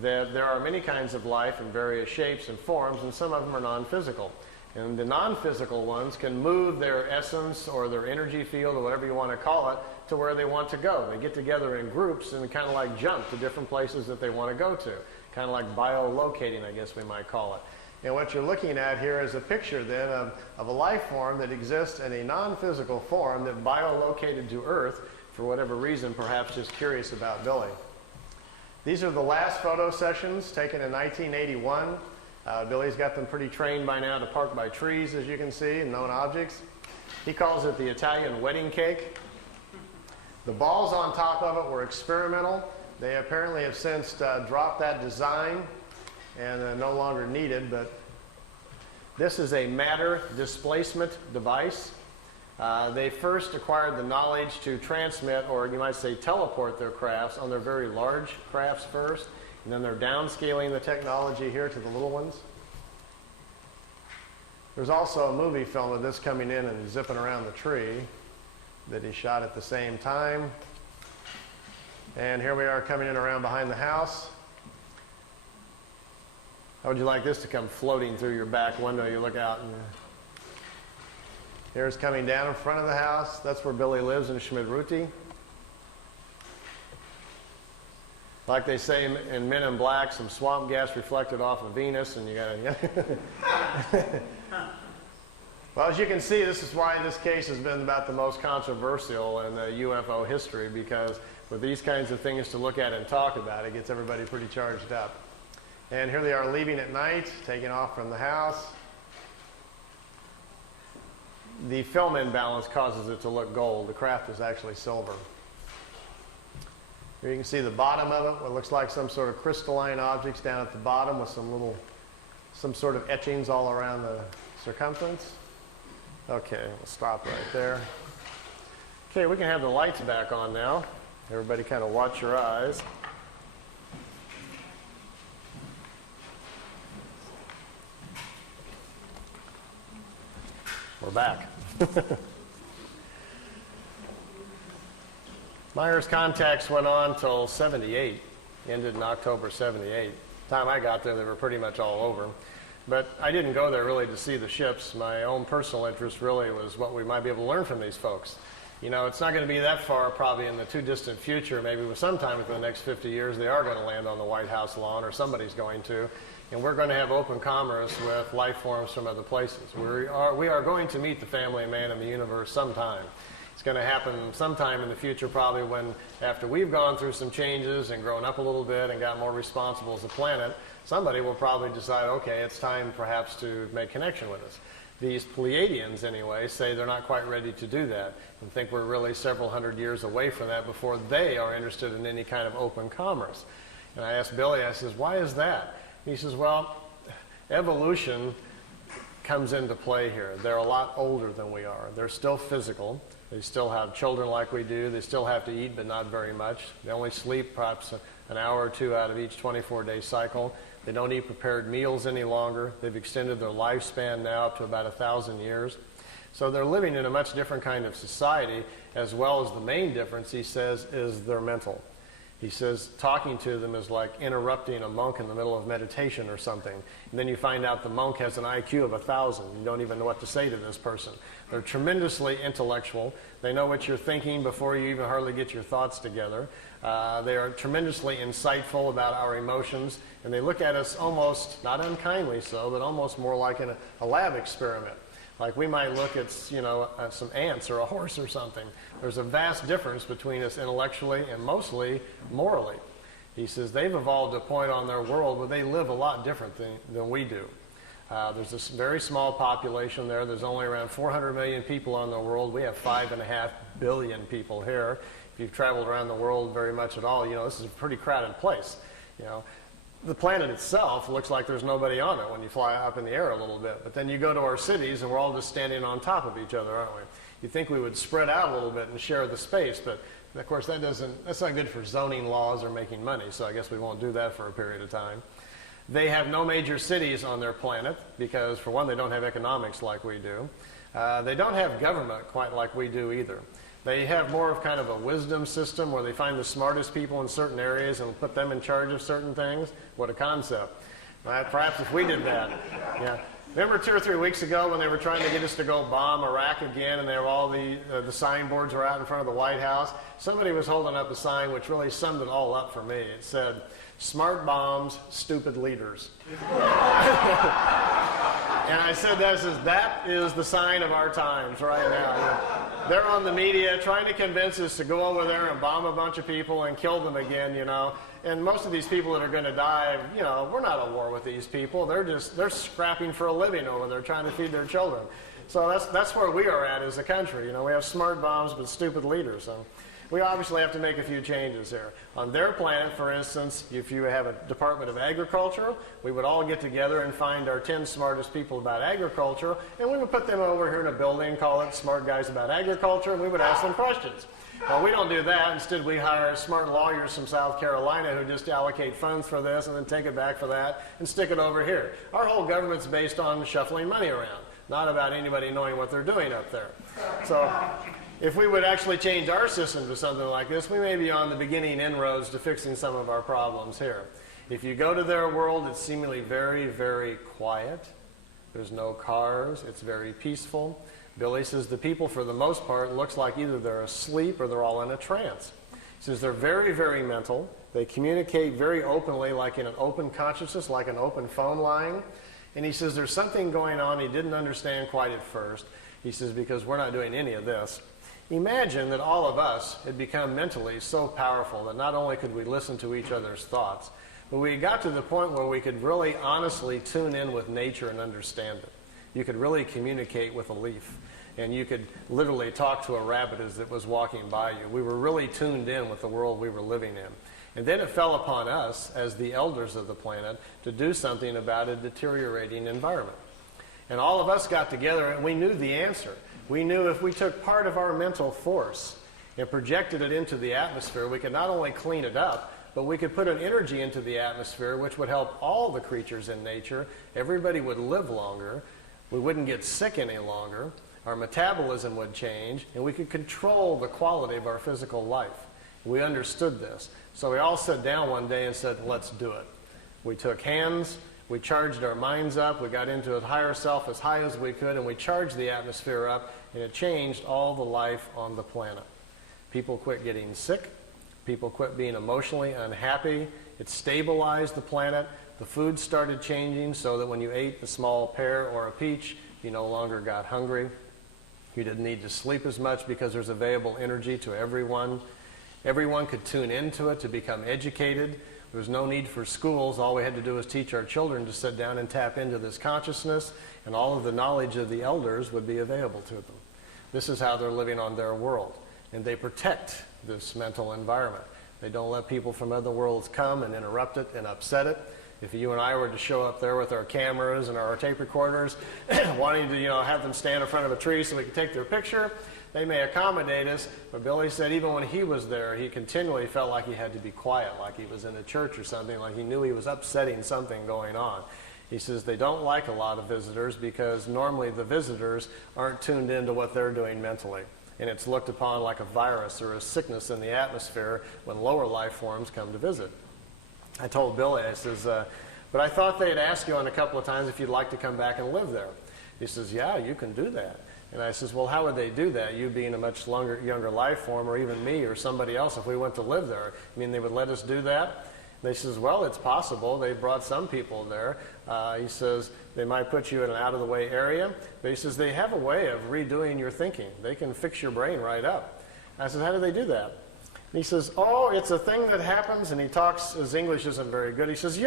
That there are many kinds of life in various shapes and forms, and some of them are non-physical. And the non-physical ones can move their essence or their energy field or whatever you want to call it to where they want to go. They get together in groups and kind of like jump to different places that they want to go to. Kind of like biolocating, I guess we might call it. And what you're looking at here is a picture then of a life form that exists in a non-physical form that biolocated to Earth for whatever reason, perhaps just curious about Billy. These are the last photo sessions taken in 1981. Billy's got them pretty trained by now to park by trees, as you can see, and known objects. He calls it the Italian wedding cake. The balls on top of it were experimental. They apparently have since dropped that design and no longer needed, but this is a matter displacement device. They first acquired the knowledge to transmit, or you might say teleport their crafts on their very large crafts first, and then they're downscaling the technology here to the little ones. There's also a movie film of this coming in and zipping around the tree that he shot at the same time. And here we are coming in around behind the house. How would you like this to come floating through your back window? You look out and here's coming down in front of the house. That's where Billy lives in Schmidruti. Like they say in Men in Black, some swamp gas reflected off of Venus, and you gotta. Well, as you can see, this is why this case has been about the most controversial in the UFO history, because with these kinds of things to look at and talk about, it gets everybody pretty charged up. And here they are leaving at night, taking off from the house. The film imbalance causes it to look gold. The craft is actually silver. Here you can see the bottom of it, what looks like some sort of crystalline objects down at the bottom with some sort of etchings all around the circumference. Okay, we'll stop right there. Okay, we can have the lights back on now. Everybody kind of watch your eyes. We're back. Meier's contacts went on till 78, ended in October 78. The time I got there, they were pretty much all over. But I didn't go there really to see the ships. My own personal interest really was what we might be able to learn from these folks. You know, it's not going to be that far probably in the too distant future, maybe sometime within the next 50 years, they are going to land on the White House lawn, or somebody's going to. And we're going to have open commerce with life forms from other places. We are going to meet the family of man in the universe sometime. It's going to happen sometime in the future, probably when, after we've gone through some changes and grown up a little bit and got more responsible as a planet, somebody will probably decide, okay, it's time perhaps to make connection with us. These Pleiadians, anyway, say they're not quite ready to do that and think we're really several hundred years away from that before they are interested in any kind of open commerce. And I asked Billy, I says, why is that? He says, well, evolution comes into play here. They're a lot older than we are. They're still physical. They still have children like we do. They still have to eat, but not very much. They only sleep perhaps an hour or two out of each 24-day cycle. They don't eat prepared meals any longer. They've extended their lifespan now up to about 1,000 years. So they're living in a much different kind of society, as well as the main difference, he says, is their mental. He says talking to them is like interrupting a monk in the middle of meditation or something. And then you find out the monk has an IQ of 1,000. You don't even know what to say to this person. They're tremendously intellectual. They know what you're thinking before you even hardly get your thoughts together. They are tremendously insightful about our emotions. And they look at us almost, not unkindly so, but almost more like in a lab experiment. Like we might look at, some ants or a horse or something. There's a vast difference between us intellectually and mostly morally. He says they've evolved to a point on their world where they live a lot different than we do. There's this very small population there. There's only around 400 million people on the world. We have 5.5 billion people here. If you've traveled around the world very much at all, this is a pretty crowded place. The planet itself looks like there's nobody on it when you fly up in the air a little bit. But then you go to our cities and we're all just standing on top of each other, aren't we? You'd think we would spread out a little bit and share the space, but of course that's not good for zoning laws or making money, so I guess we won't do that for a period of time. They have no major cities on their planet because, for one, they don't have economics like we do. They don't have government quite like we do either. They have more of kind of a wisdom system where they find the smartest people in certain areas and put them in charge of certain things. What a concept. Perhaps if we did that. Yeah. Remember 2 or 3 weeks ago when they were trying to get us to go bomb Iraq again, and there were all the signboards were out in front of the White House? Somebody was holding up a sign which really summed it all up for me. It said, "Smart bombs, stupid leaders." And I said, that is the sign of our times right now. They're on the media trying to convince us to go over there and bomb a bunch of people and kill them again, And most of these people that are going to die, we're not at war with these people. They're scrapping for a living over there, trying to feed their children. So that's where we are at as a country. We have smart bombs but stupid leaders. So we obviously have to make a few changes here. On their planet, for instance, if you have a Department of Agriculture, we would all get together and find our 10 smartest people about agriculture, and we would put them over here in a building, call it Smart Guys About Agriculture, and we would ask them questions. Well, we don't do that. Instead, we hire smart lawyers from South Carolina who just allocate funds for this and then take it back for that and stick it over here. Our whole government's based on shuffling money around, not about anybody knowing what they're doing up there. So if we would actually change our system to something like this, we may be on the beginning inroads to fixing some of our problems here. If you go to their world, it's seemingly very, very quiet. There's no cars. It's very peaceful. Billy says the people, for the most part, looks like either they're asleep or they're all in a trance. He says they're very, very mental. They communicate very openly, like in an open consciousness, like an open phone line. And he says there's something going on he didn't understand quite at first. He says, because we're not doing any of this. Imagine that all of us had become mentally so powerful that not only could we listen to each other's thoughts, but we got to the point where we could really honestly tune in with nature and understand it. You could really communicate with a leaf, and you could literally talk to a rabbit as it was walking by you. We were really tuned in with the world we were living in. And then it fell upon us, as the elders of the planet, to do something about a deteriorating environment. And all of us got together, and we knew the answer. We knew if we took part of our mental force and projected it into the atmosphere, we could not only clean it up, but we could put an energy into the atmosphere which would help all the creatures in nature. Everybody would live longer. We wouldn't get sick any longer. Our metabolism would change, and we could control the quality of our physical life. We understood this. So we all sat down one day and said, let's do it. We took hands, we charged our minds up, we got into a higher self as high as we could, and we charged the atmosphere up, and it changed all the life on the planet. People quit getting sick. People quit being emotionally unhappy. It stabilized the planet. The food started changing so that when you ate a small pear or a peach, you no longer got hungry. You didn't need to sleep as much because there's available energy to everyone. Everyone could tune into it to become educated. There was no need for schools. All we had to do was teach our children to sit down and tap into this consciousness, and all of the knowledge of the elders would be available to them. This is how they're living on their world, and they protect this mental environment. They don't let people from other worlds come and interrupt it and upset it. If you and I were to show up there with our cameras and our tape recorders, wanting to, have them stand in front of a tree so we could take their picture, they may accommodate us. But Billy said even when he was there, he continually felt like he had to be quiet, like he was in a church or something, like he knew he was upsetting something going on. He says they don't like a lot of visitors because normally the visitors aren't tuned into what they're doing mentally. And it's looked upon like a virus or a sickness in the atmosphere when lower life forms come to visit. I told Billy, I says, but I thought they'd ask you on a couple of times if you'd like to come back and live there. He says, yeah, you can do that. And I says, well, how would they do that? You being a much younger life form, or even me or somebody else, if we went to live there? I mean, they would let us do that? And they says, well, it's possible. They brought some people there. He says, they might put you in an out-of-the-way area. But he says, they have a way of redoing your thinking. They can fix your brain right up. I said, how do they do that? And he says, oh, it's a thing that happens, and he talks, his English isn't very good. He says,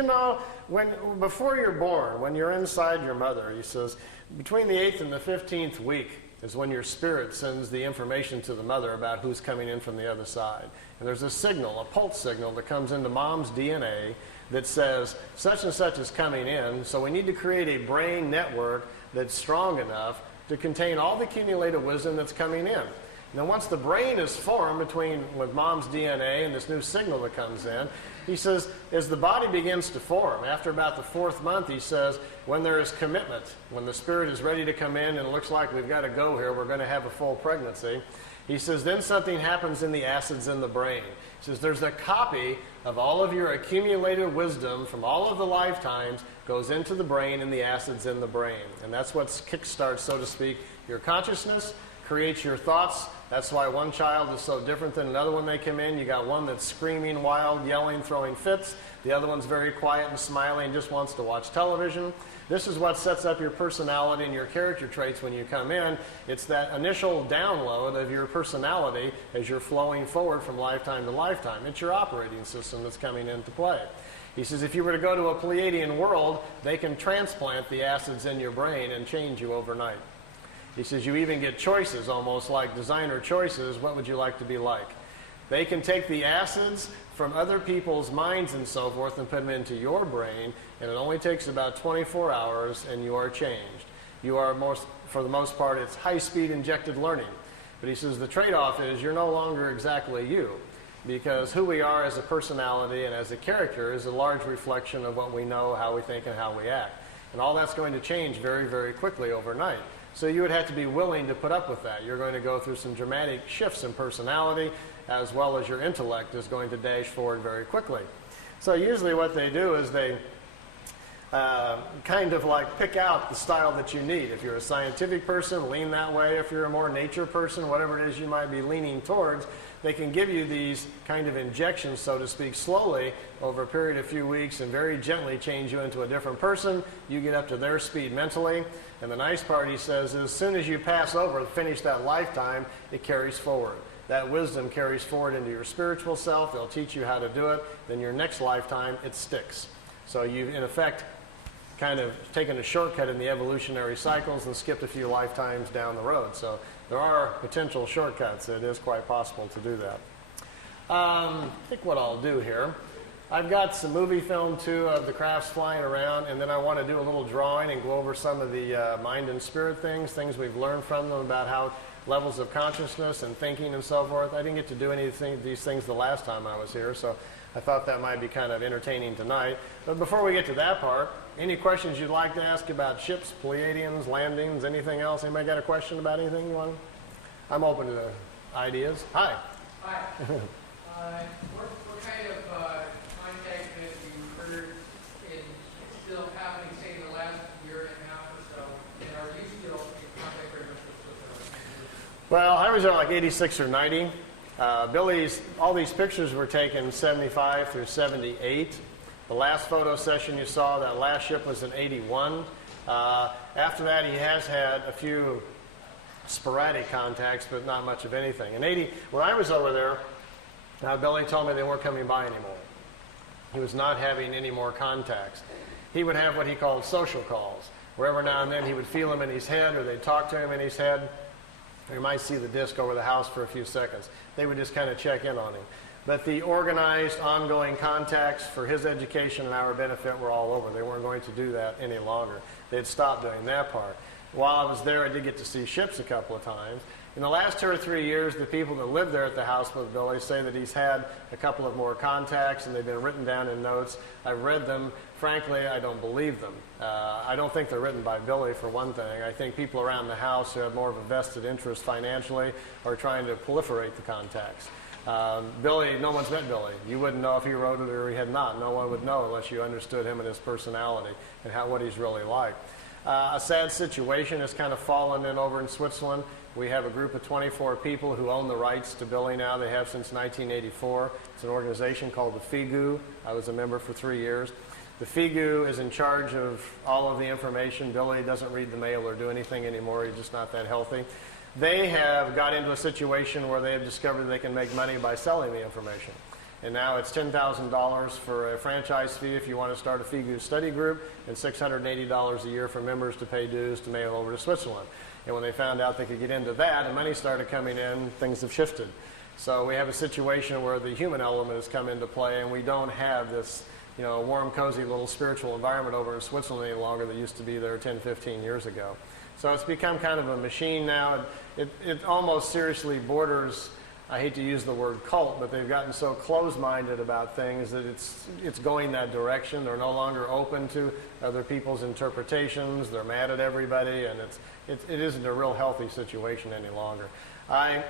before you're born, when you're inside your mother, he says, between the 8th and the 15th week is when your spirit sends the information to the mother about who's coming in from the other side. And there's a signal, a pulse signal that comes into mom's DNA that says, such and such is coming in, so we need to create a brain network that's strong enough to contain all the accumulated wisdom that's coming in. Now, once the brain is formed with mom's DNA and this new signal that comes in, he says, as the body begins to form, after about the 4th month, he says, when there is commitment, when the spirit is ready to come in and it looks like we've got to go here, we're going to have a full pregnancy, he says, then something happens in the acids in the brain. He says, there's a copy of all of your accumulated wisdom from all of the lifetimes goes into the brain and the acids in the brain. And that's what kickstarts, so to speak, your consciousness, creates your thoughts. That's why one child is so different than another when they come in. You got one that's screaming, wild, yelling, throwing fits. The other one's very quiet and smiling and just wants to watch television. This is what sets up your personality and your character traits when you come in. It's that initial download of your personality as you're flowing forward from lifetime to lifetime. It's your operating system that's coming into play. He says if you were to go to a Plejaren world, they can transplant the acids in your brain and change you overnight. He says you even get choices, almost like designer choices. What would you like to be like? They can take the acids from other people's minds and so forth and put them into your brain, and it only takes about 24 hours and you are changed. You are, for the most part, it's high-speed injected learning. But he says the trade-off is you're no longer exactly you, because who we are as a personality and as a character is a large reflection of what we know, how we think, and how we act. And all that's going to change very, very quickly overnight. So you would have to be willing to put up with that. You're going to go through some dramatic shifts in personality, as well as your intellect is going to dash forward very quickly. So usually what they do is they kind of like pick out the style that you need. If you're a scientific person, lean that way. If you're a more nature person, whatever it is you might be leaning towards, they can give you these kind of injections, so to speak, slowly over a period of a few weeks and very gently change you into a different person. You get up to their speed mentally. And the nice part, he says, is as soon as you pass over and finish that lifetime, it carries forward. That wisdom carries forward into your spiritual self. They'll teach you how to do it. Then your next lifetime, it sticks. So you've, in effect, kind of taken a shortcut in the evolutionary cycles and skipped a few lifetimes down the road. So there are potential shortcuts. It is quite possible to do that. I think what I'll do here, I've got some movie film too of the crafts flying around, and then I want to do a little drawing and go over some of the mind and spirit things we've learned from them about how levels of consciousness and thinking and so forth. I didn't get to do any of these things the last time I was here, so I thought that might be kind of entertaining tonight. But before we get to that part, any questions you'd like to ask about ships, Pleiadians, landings, anything else? Anybody got a question about anything you want? I'm open to ideas. Hi. Hi. What kind of contact have you heard is still happening, say, in the last year and a half or so? And are you still in contact very much with them? Well, I was there like 86 or 90. All these pictures were taken 75 through 78. The last photo session you saw, that last ship was in 81. After that, he has had a few sporadic contacts, but not much of anything. In 80, when I was over there, Billy told me they weren't coming by anymore. He was not having any more contacts. He would have what he called social calls, where every now and then he would feel them in his head, or they'd talk to him in his head. Or you might see the disc over the house for a few seconds. They would just kind of check in on him. But the organized, ongoing contacts for his education and our benefit were all over. They weren't going to do that any longer. They had stopped doing that part. While I was there, I did get to see ships a couple of times. In the last 2 or 3 years, the people that live there at the house with Billy say that he's had a couple of more contacts, and they've been written down in notes. I've read them. Frankly, I don't believe them. I don't think they're written by Billy, for one thing. I think people around the house who have more of a vested interest financially are trying to proliferate the contacts. Billy, no one's met Billy. You wouldn't know if he wrote it or he had not. No one would know unless you understood him and his personality and what he's really like. A sad situation has kind of fallen in over in Switzerland. We have a group of 24 people who own the rights to Billy now. They have since 1984. It's an organization called the FIGU. I was a member for 3 years. The FIGU is in charge of all of the information. Billy doesn't read the mail or do anything anymore. He's just not that healthy. They have got into a situation where they have discovered they can make money by selling the information. And now it's $10,000 for a franchise fee if you want to start a FIGU study group, and $680 a year for members to pay dues to mail over to Switzerland. And when they found out they could get into that and money started coming in, things have shifted. So we have a situation where the human element has come into play, and we don't have this warm, cozy little spiritual environment over in Switzerland any longer that used to be there 10, 15 years ago. So it's become kind of a machine now. It almost seriously borders, I hate to use the word cult, but they've gotten so closed-minded about things that it's going that direction. They're no longer open to other people's interpretations. They're mad at everybody, and it isn't a real healthy situation any longer. I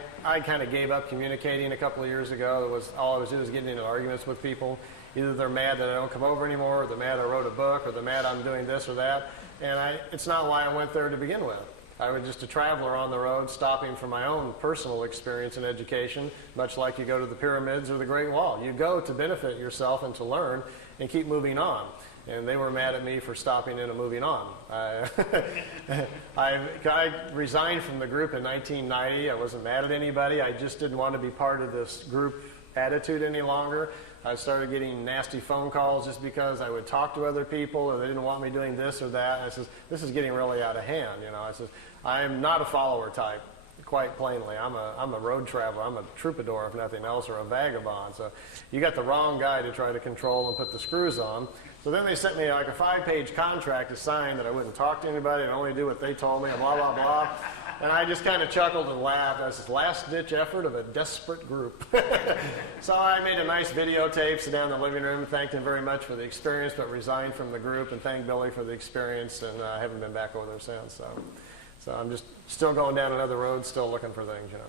kind of gave up communicating a couple of years ago. All I was doing was getting into arguments with people. Either they're mad that I don't come over anymore, or they're mad I wrote a book, or they're mad I'm doing this or that. And it's not why I went there to begin with. I was just a traveler on the road, stopping for my own personal experience and education, much like you go to the pyramids or the Great Wall. You go to benefit yourself and to learn and keep moving on. And they were mad at me for stopping in and moving on. I resigned from the group in 1990. I wasn't mad at anybody. I just didn't want to be part of this group attitude any longer. I started getting nasty phone calls just because I would talk to other people, or they didn't want me doing this or that. And I says, this is getting really out of hand. I says, I am not a follower type. quite plainly. I'm a road traveler. I'm a troubadour, if nothing else, or a vagabond. So you got the wrong guy to try to control and put the screws on. So then they sent me like a 5-page contract to sign that I wouldn't talk to anybody and only do what they told me and blah, blah, blah. And I just kind of chuckled and laughed. That was this last-ditch effort of a desperate group. So I made a nice videotape, sit down in the living room, thanked him very much for the experience, but resigned from the group, and thanked Billy for the experience, and I haven't been back over there since. So I'm just still going down another road, still looking for things, you know.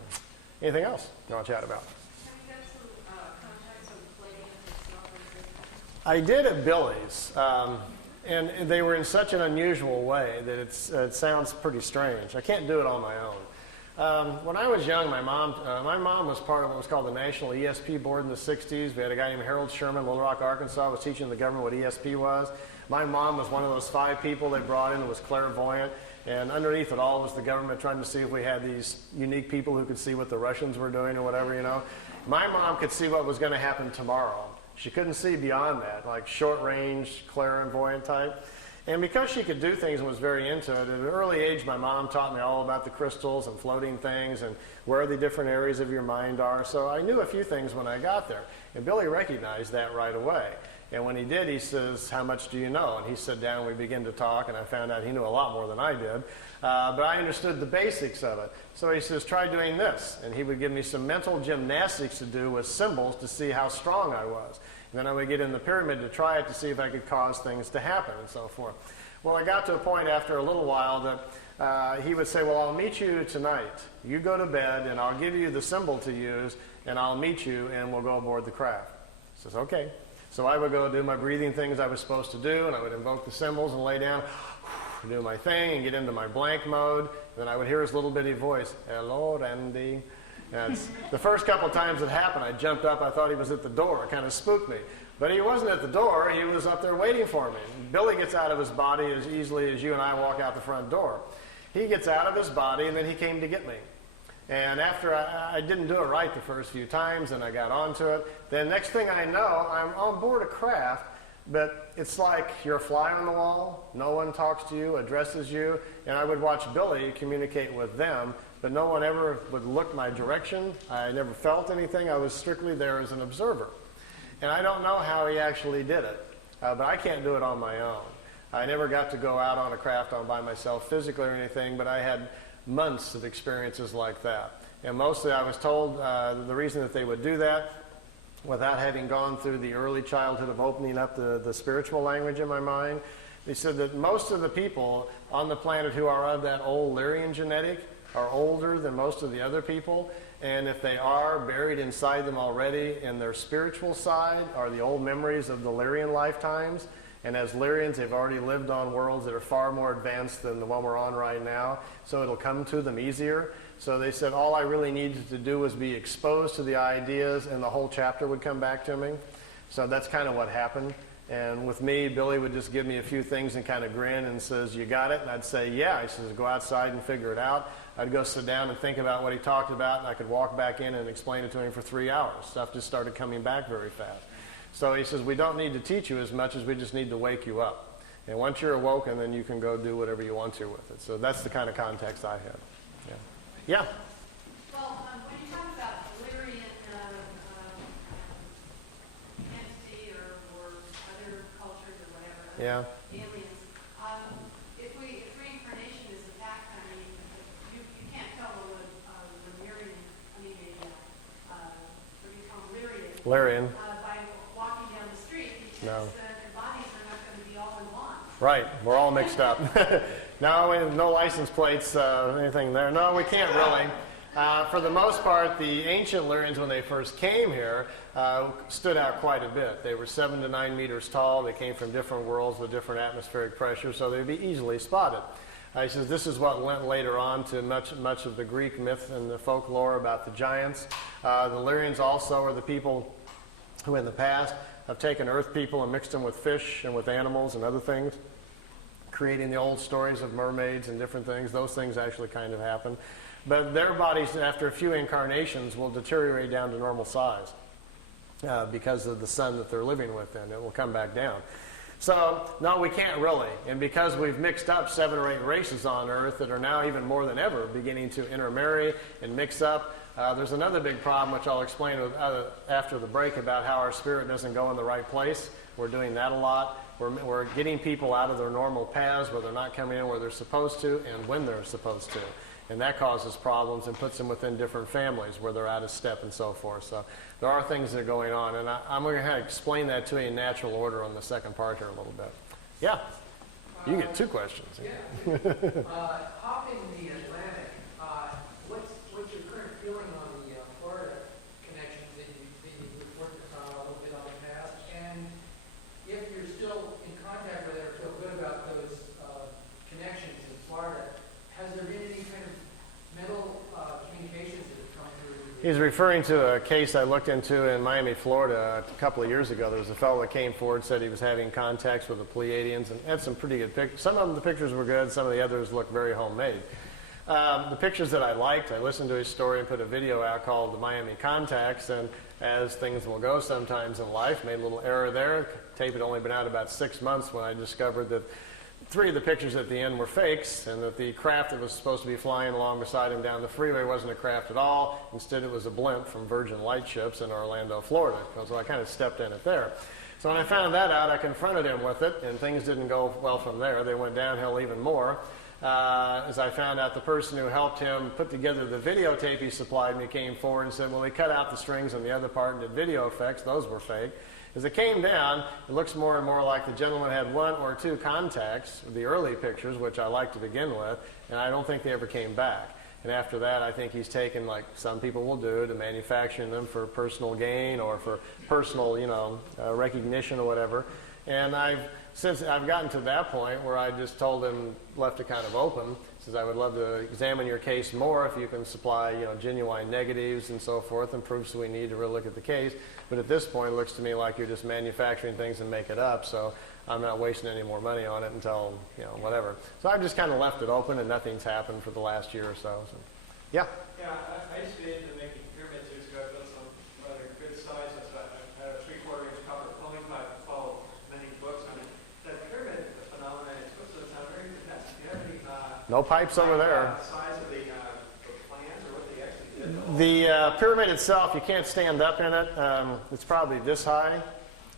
Anything else you want to chat about? Have you got some contacts on Plejaren yourself? I did at Billy's, and they were in such an unusual way that it sounds pretty strange. I can't do it on my own. When I was young, my mom was part of what was called the National ESP Board in the 60s. We had a guy named Harold Sherman, Little Rock, Arkansas, was teaching the government what ESP was. My mom was one of those 5 people they brought in that was clairvoyant. And underneath it all was the government trying to see if we had these unique people who could see what the Russians were doing or whatever, you know. My mom could see what was going to happen tomorrow. She couldn't see beyond that, like short-range, clairvoyant type. And because she could do things and was very into it, at an early age, my mom taught me all about the crystals and floating things and where the different areas of your mind are. So I knew a few things when I got there. And Billy recognized that right away. And when he did, he says, "How much do you know?" And he sat down, and we began to talk, and I found out he knew a lot more than I did. But I understood the basics of it. So he says, "Try doing this." And he would give me some mental gymnastics to do with symbols to see how strong I was. And then I would get in the pyramid to try it to see if I could cause things to happen and so forth. Well, I got to a point after a little while that he would say, "Well, I'll meet you tonight. You go to bed, and I'll give you the symbol to use, and I'll meet you, and we'll go aboard the craft." I says, "Okay." So I would go do my breathing things I was supposed to do, and I would invoke the symbols and lay down, do my thing, and get into my blank mode. Then I would hear his little bitty voice, "Hello, Randy." And the first couple of times it happened, I jumped up. I thought he was at the door. It kind of spooked me. But he wasn't at the door. He was up there waiting for me. Billy gets out of his body as easily as you and I walk out the front door. He gets out of his body, and then he came to get me. And after I didn't do it right the first few times, and I got onto it, then next thing I know, I'm on board a craft, but it's like you're a fly on the wall. No one talks to you, addresses you, and I would watch Billy communicate with them, but no one ever would look my direction. I never felt anything. I was strictly there as an observer. And I don't know how he actually did it, but I can't do it on my own. I never got to go out on a craft all by myself physically or anything, but I had months of experiences like that. And mostly I was told the reason that they would do that, without having gone through the early childhood of opening up the spiritual language in my mind, they said that most of the people on the planet who are of that old Lyrian genetic are older than most of the other people. And if they are, buried inside them already in their spiritual side are the old memories of the Lyrian lifetimes. And as Lyrians, they've already lived on worlds that are far more advanced than the one we're on right now, so it'll come to them easier. So they said all I really needed to do was be exposed to the ideas, and the whole chapter would come back to me. So that's kind of what happened. And with me, Billy would just give me a few things and kind of grin and says, "You got it?" And I'd say, "Yeah." He says, "Go outside and figure it out." I'd go sit down and think about what he talked about, and I could walk back in and explain it to him for 3 hours. Stuff just started coming back very fast. So he says, "We don't need to teach you as much as we just need to wake you up. And once you're awoken, then you can go do whatever you want to with it." So that's the kind of context I had. Yeah. Yeah? Well, when you talk about Lyrian entity or other cultures or whatever, Yeah. aliens, if reincarnation is a fact, I mean, you can't tell what Lyrian, I mean, what do you call them, Lyrian. by walking down the street, because No. their bodies are not going to be all in one. Right. We're all mixed up. No license plates, anything there. No, we can't really. For the most part, the ancient Lyrians, when they first came here, stood out quite a bit. They were 7 to 9 meters tall. They came from different worlds with different atmospheric pressures, so they'd be easily spotted. He says this is what went later on to much of the Greek myth and the folklore about the giants. The Lyrians also are the people who in the past have taken earth people and mixed them with fish and with animals and other things, creating the old stories of mermaids and different things. Those things actually kind of happen. But their bodies, after a few incarnations, will deteriorate down to normal size because of the sun that they're living within. It will come back down. So, no, we can't really. And because we've mixed up 7 or 8 races on Earth that are now even more than ever beginning to intermarry and mix up, there's another big problem, which I'll explain after the break, about how our spirit doesn't go in the right place. We're doing that a lot. We're getting people out of their normal paths where they're not coming in where they're supposed to and when they're supposed to. And that causes problems and puts them within different families where they're out of step and so forth. So there are things that are going on. And I'm going to explain that to you in natural order on the second part here a little bit. Yeah. You get 2 questions. Yeah. Hopping the Atlantic, what's your current feeling on the Florida connections that you've worked a little bit on the past? And if you're still in contact with it or feel good about those connections in Florida, has there been any kind of mental communications that have come through? He's referring to a case I looked into in Miami, Florida a couple of years ago. There was a fellow that came forward, said he was having contacts with the Plejadians, and had some pretty good pictures. Some of them, the pictures were good. Some of the others looked very homemade. The pictures that I liked, I listened to his story and put a video out called The Miami Contacts, and as things will go sometimes in life, made a little error there. Tape had only been out about 6 months when I discovered that 3 of the pictures at the end were fakes, and that the craft that was supposed to be flying along beside him down the freeway wasn't a craft at all. Instead, it was a blimp from Virgin Lightships in Orlando, Florida. So I kind of stepped in it there. So when I found that out, I confronted him with it, and things didn't go well from there. They went downhill even more. As I found out, the person who helped him put together the videotape he supplied me came forward and said, well, he cut out the strings on the other part and did video effects. Those were fake. As it came down, it looks more and more like the gentleman had 1 or 2 contacts, the early pictures, which I liked to begin with, and I don't think they ever came back. And after that, I think he's taken, like some people will do, to manufacturing them for personal gain or for personal, recognition or whatever. And since I've gotten to that point where I just told him, left it kind of open, says I would love to examine your case more if you can supply, genuine negatives and so forth and proofs that we need to really look at the case. But at this point, it looks to me like you're just manufacturing things and make it up. So I'm not wasting any more money on it until, whatever. So I've just kind of left it open, and nothing's happened for the last year or so. Yeah. Yeah, I used to be into making pyramids years ago. I built some rather good size. I had a 3/4-inch copper filling pipe and followed many books on it. That pyramid phenomenon, it's supposed to sound very fantastic. Do you have any no pipes over there. Size of the plans or what they actually did? The pyramid itself, you can't stand up in it. It's probably this high,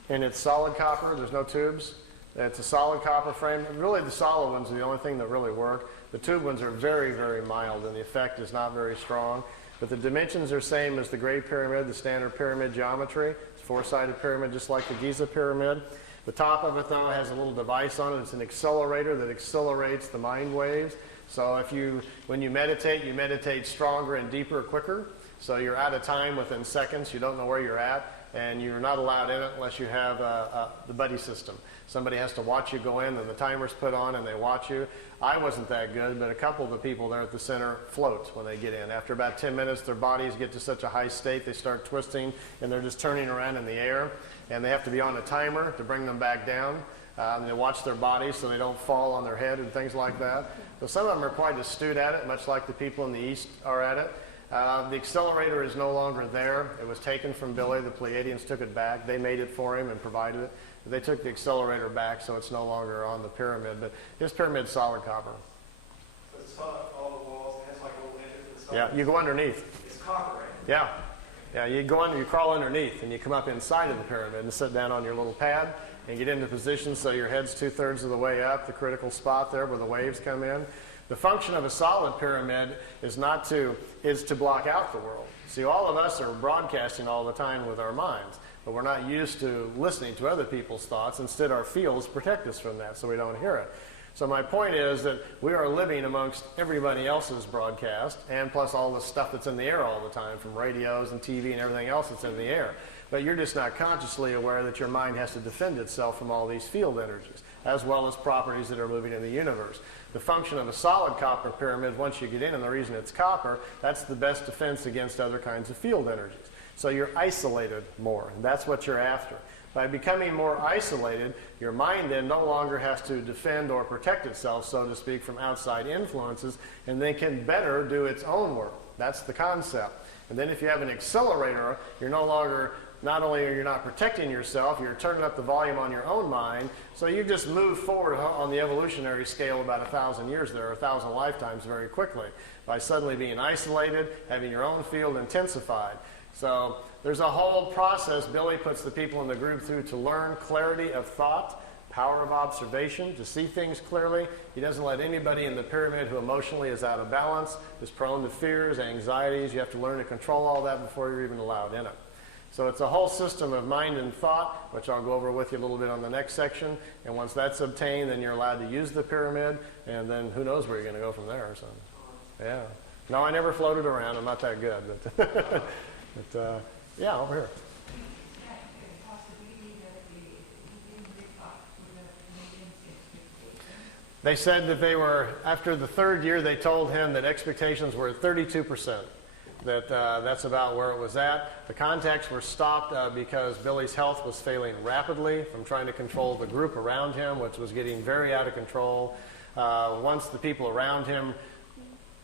and it's solid copper. There's no tubes. It's a solid copper frame. Really, the solid ones are the only thing that really work. The tube ones are very, very mild, and the effect is not very strong. But the dimensions are same as the Great Pyramid, the standard pyramid geometry. It's a 4-sided pyramid, just like the Giza Pyramid. The top of it, though, has a little device on it. It's an accelerator that accelerates the mind waves. So when you meditate stronger and deeper, quicker. So you're out of time within seconds. You don't know where you're at, and you're not allowed in it unless you have the buddy system. Somebody has to watch you go in, and the timer's put on, and they watch you. I wasn't that good, but a couple of the people there at the center float when they get in. After about 10 minutes, their bodies get to such a high state, they start twisting, and they're just turning around in the air. And they have to be on a timer to bring them back down. They watch their bodies so they don't fall on their head and things like that. So some of them are quite astute at it, much like the people in the East are at it. The accelerator is no longer there. It was taken from Billy. The Plejadians took it back. They made it for him and provided it. They took the accelerator back, so it's no longer on the pyramid. But this pyramid's solid copper. So it's solid, all the walls, it has like a little entrance to the Yeah, you go underneath. It's copper, right? Yeah. Yeah, you crawl underneath, and you come up inside of the pyramid and sit down on your little pad and get into position so your head's 2/3 of the way up, the critical spot there where the waves come in. The function of a solid pyramid is to block out the world. See, all of us are broadcasting all the time with our minds, but we're not used to listening to other people's thoughts. Instead, our fields protect us from that so we don't hear it. So my point is that we are living amongst everybody else's broadcast, and plus all the stuff that's in the air all the time, from radios and TV and everything else that's in the air. But you're just not consciously aware that your mind has to defend itself from all these field energies, as well as properties that are moving in the universe. The function of a solid copper pyramid, once you get in, and the reason it's copper, that's the best defense against other kinds of field energies. So you're isolated more, and that's what you're after. By becoming more isolated, your mind then no longer has to defend or protect itself, so to speak, from outside influences, and then can better do its own work. That's the concept. And then if you have an accelerator, you're no longer not only are you not protecting yourself, you're turning up the volume on your own mind. So you just move forward on the evolutionary scale about 1,000 years there, 1,000 lifetimes very quickly, by suddenly being isolated, having your own field intensified. So there's a whole process Billy puts the people in the group through to learn clarity of thought, power of observation, to see things clearly. He doesn't let anybody in the pyramid who emotionally is out of balance, is prone to fears, anxieties. You have to learn to control all that before you're even allowed in it. So it's a whole system of mind and thought, which I'll go over with you a little bit on the next section. And once that's obtained, then you're allowed to use the pyramid, and then who knows where you're going to go from there. So, yeah. No, I never floated around. I'm not that good. But, yeah, over here. They said that they were, after the third year, they told him that expectations were at 32%. That's about where it was at. The contacts were stopped because Billy's health was failing rapidly from trying to control the group around him, which was getting very out of control. Once the people around him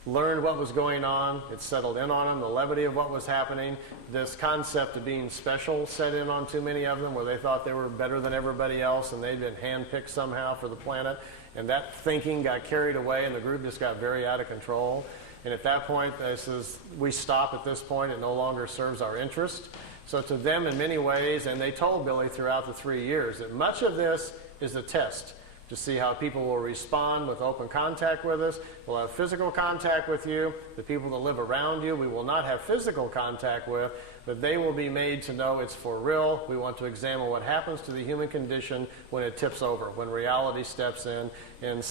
learned what was going on, it settled in on them, the levity of what was happening. This concept of being special set in on too many of them, where they thought they were better than everybody else and they'd been handpicked somehow for the planet. And that thinking got carried away and the group just got very out of control. And at that point, they says, we stop at this point. It no longer serves our interest. So to them, in many ways, and they told Billy throughout the 3 years that much of this is a test to see how people will respond with open contact with us. We'll have physical contact with you. The people that live around you, we will not have physical contact with, but they will be made to know it's for real. We want to examine what happens to the human condition when it tips over, when reality steps in and,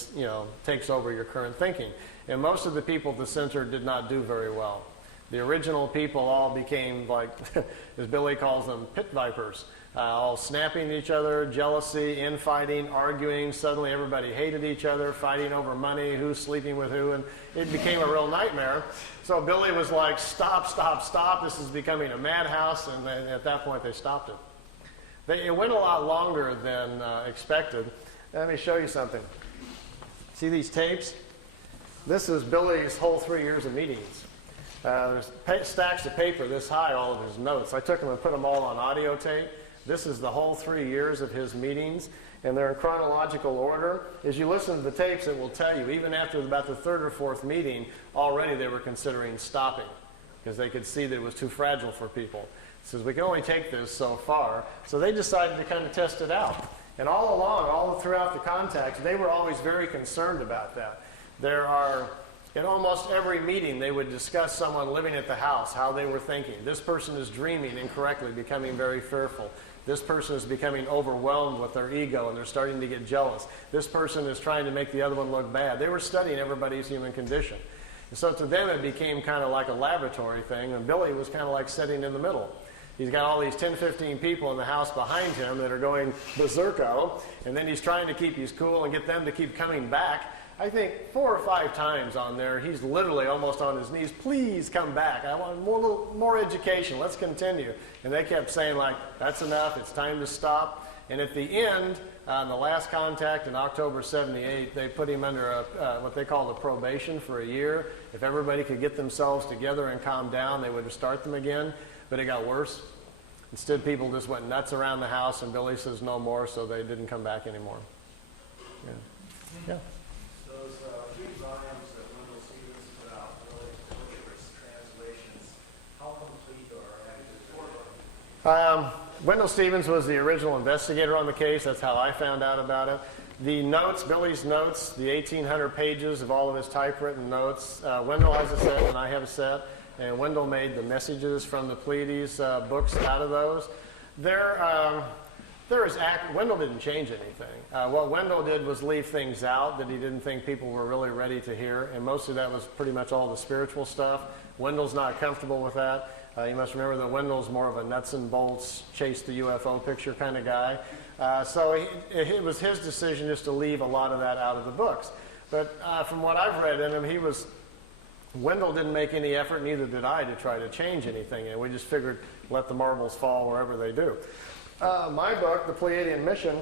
takes over your current thinking. And most of the people at the center did not do very well. The original people all became like, as Billy calls them, pit vipers, all snapping at each other, jealousy, infighting, arguing. Suddenly everybody hated each other, fighting over money, who's sleeping with who, and it became a real nightmare. So Billy was like, stop, stop, stop. This is becoming a madhouse, and then at that point they stopped it. It went a lot longer than expected. Let me show you something. See these tapes? This is Billy's whole 3 years of meetings. There's stacks of paper this high, all of his notes. I took them and put them all on audio tape. This is the whole 3 years of his meetings, and they're in chronological order. As you listen to the tapes, it will tell you, even after about the third or fourth meeting, already they were considering stopping because they could see that it was too fragile for people. It says, we can only take this so far. So they decided to kind of test it out. And all along, all throughout the contacts, they were always very concerned about that. In almost every meeting, they would discuss someone living at the house, how they were thinking. This person is dreaming incorrectly, becoming very fearful. This person is becoming overwhelmed with their ego, and they're starting to get jealous. This person is trying to make the other one look bad. They were studying everybody's human condition. And so to them, it became kind of like a laboratory thing, and Billy was kind of like sitting in the middle. He's got all these 10, 15 people in the house behind him that are going berserko, and then he's trying to keep his cool and get them to keep coming back. I think 4 or 5 times on there, he's literally almost on his knees. Please come back. I want more education. Let's continue. And they kept saying, like, that's enough. It's time to stop. And at the end, on the last contact in October 78, they put him under what they called a probation for a year. If everybody could get themselves together and calm down, they would start them again. But it got worse. Instead, people just went nuts around the house, and Billy says no more, so they didn't come back anymore. Yeah. Those 3 volumes that Wendell Stevens put out, really butcherous translations, how complete or accurate were they? Wendell Stevens was the original investigator on the case. That's how I found out about it. The notes, Billy's notes, the 1,800 pages of all of his typewritten notes, Wendell has a set and I have a set. And Wendell made the messages from the Pleiades books out of those. Wendell didn't change anything. What Wendell did was leave things out that he didn't think people were really ready to hear, and most of that was pretty much all the spiritual stuff. Wendell's not comfortable with that. You must remember that Wendell's more of a nuts and bolts, chase the UFO picture kind of guy. So it was his decision just to leave a lot of that out of the books. But from what I've read in him, Wendell didn't make any effort, neither did I, to try to change anything. And we just figured, let the marbles fall wherever they do. My book, The Pleiadian Mission,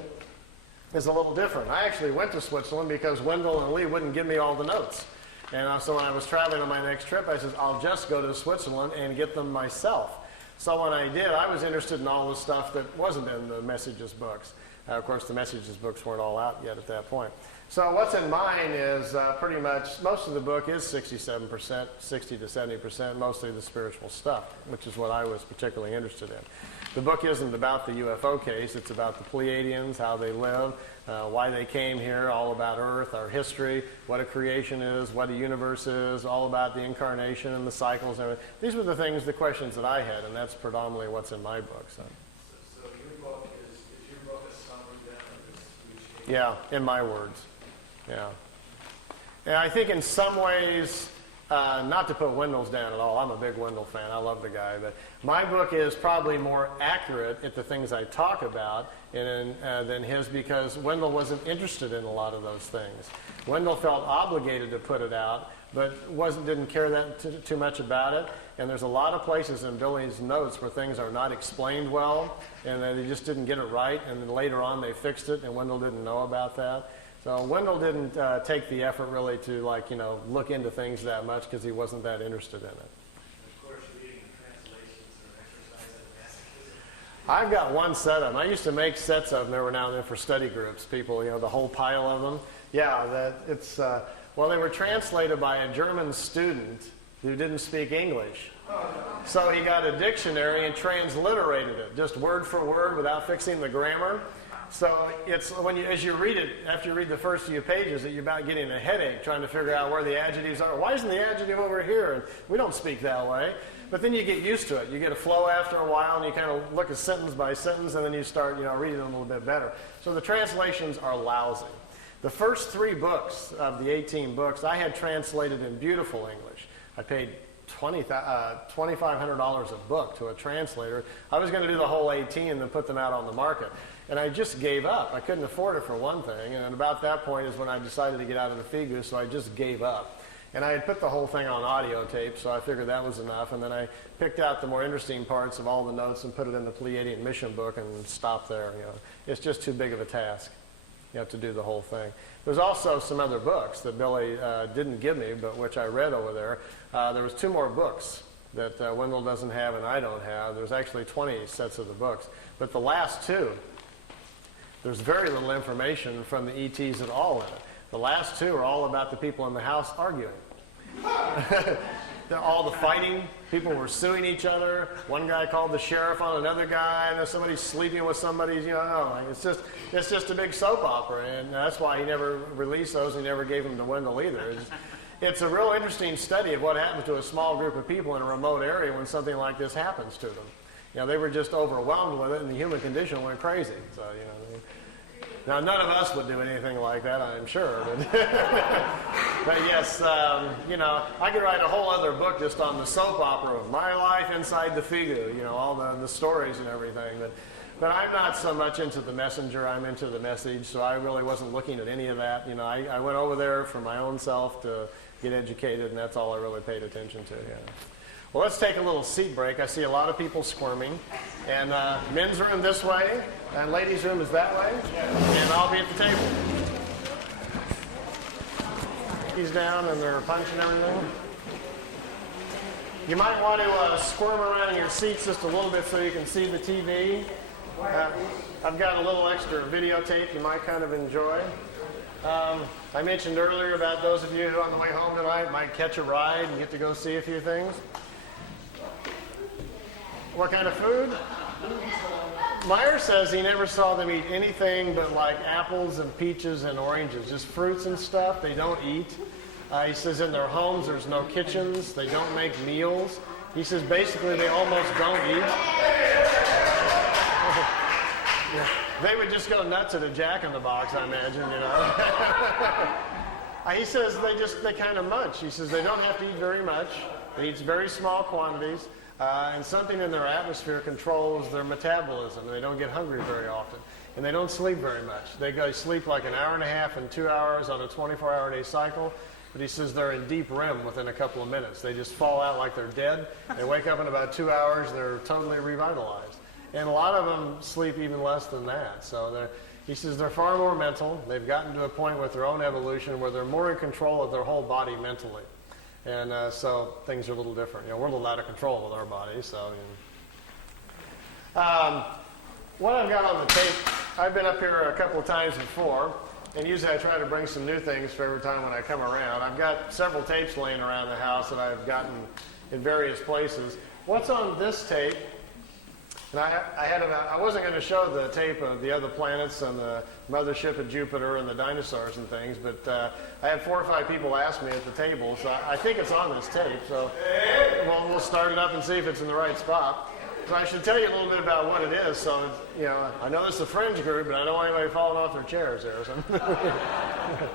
is a little different. I actually went to Switzerland because Wendell and Lee wouldn't give me all the notes. And so when I was traveling on my next trip, I said, I'll just go to Switzerland and get them myself. So when I did, I was interested in all the stuff that wasn't in the Messages books. Of course, the Messages books weren't all out yet at that point. So what's in mine is pretty much, most of the book is 67%, 60 to 70%, mostly the spiritual stuff, which is what I was particularly interested in. The book isn't about the UFO case. It's about the Plejadians, how they live, why they came here, all about Earth, our history, what a creation is, what a universe is, all about the incarnation and the cycles and everything. These were the things, the questions that I had, and that's predominantly what's in my book. So your book is your book a summary then of this huge case? yeah, in my words. Yeah. And I think in some ways, not to put Wendell's down at all, I'm a big Wendell fan, I love the guy, but my book is probably more accurate at the things I talk about than his, because Wendell wasn't interested in a lot of those things. Wendell felt obligated to put it out, but didn't care that too much about it. And there's a lot of places in Billy's notes where things are not explained well, and they just didn't get it right, and then later on they fixed it, and Wendell didn't know about that. So Wendell didn't take the effort really to look into things that much because he wasn't that interested in it. Of course, reading the translations and exercise in masochism. I've got one set of them. I used to make sets of them every now and then for study groups. People, the whole pile of them. Yeah, they were translated by a German student who didn't speak English. So he got a dictionary and transliterated it, just word for word without fixing the grammar. So it's as you read it, after you read the first few pages, that you're about getting a headache trying to figure out where the adjectives are. Why isn't the adjective over here? And we don't speak that way. But then you get used to it. You get a flow after a while, and you kind of look at sentence by sentence, and then you start reading them a little bit better. So the translations are lousy. The first 3 books of the 18 books I had translated in beautiful English. I paid $2,500 a book to a translator. I was going to do the whole 18 and then put them out on the market. And I just gave up. I couldn't afford it for one thing. And about that point is when I decided to get out of the Figu, so I just gave up. And I had put the whole thing on audio tape, so I figured that was enough. And then I picked out the more interesting parts of all the notes and put it in the Pleiadian mission book and stopped there. It's just too big of a task, to do the whole thing. There's also some other books that Billy didn't give me, but which I read over there. There was 2 more books that Wendell doesn't have and I don't have. There's actually 20 sets of the books. But the last 2, there's very little information from the ETs at all in it. The last 2 are all about the people in the house arguing. All the fighting, people were suing each other. One guy called the sheriff on another guy, and then somebody's sleeping with somebody. It's just a big soap opera, and that's why he never released those. He never gave them to Wendell either. It's a real interesting study of what happens to a small group of people in a remote area when something like this happens to them. They were just overwhelmed with it, and the human condition went crazy. So now none of us would do anything like that, I'm sure. But yes, I could write a whole other book just on the soap opera of my life inside the Figu, all the stories and everything. But I'm not so much into the messenger, I'm into the message, so I really wasn't looking at any of that. I went over there for my own self to get educated, and that's all I really paid attention to. Well, let's take a little seat break. I see a lot of people squirming. And men's room this way, and ladies' room is that way. And I'll be at the table. He's down, and they're punching everything. You might want to squirm around in your seats just a little bit so you can see the TV. I've got a little extra videotape you might kind of enjoy. I mentioned earlier about those of you who on the way home tonight might catch a ride and get to go see a few things. What kind of food? Meier says he never saw them eat anything but like apples and peaches and oranges, just fruits and stuff. They don't eat. He says in their homes there's no kitchens. They don't make meals. He says basically they almost don't eat. They would just go nuts at a Jack-in-the-Box, I imagine, He says they kind of munch. He says they don't have to eat very much. They eat very small quantities. And something in their atmosphere controls their metabolism. They don't get hungry very often. And they don't sleep very much. They go sleep like an hour and a half and 2 hours on a 24-hour-a-day cycle. But he says they're in deep REM within a couple of minutes. They just fall out like they're dead. They wake up in about 2 hours. They're totally revitalized. And a lot of them sleep even less than that. So he says they're far more mental. They've gotten to a point with their own evolution where they're more in control of their whole body mentally. And so things are a little different. We're a little out of control with our bodies. So, What I've got on the tape, I've been up here a couple of times before, and usually I try to bring some new things for every time when I come around. I've got several tapes laying around the house that I've gotten in various places. What's on this tape? And I wasn't going to show the tape of the other planets and the mothership of Jupiter and the dinosaurs and things, but I had 4 or 5 people ask me at the table, so I think it's on this tape. So we'll start it up and see if it's in the right spot. So I should tell you a little bit about what it is. So, you know, I know this is a fringe group, but I don't want anybody falling off their chairs there. So.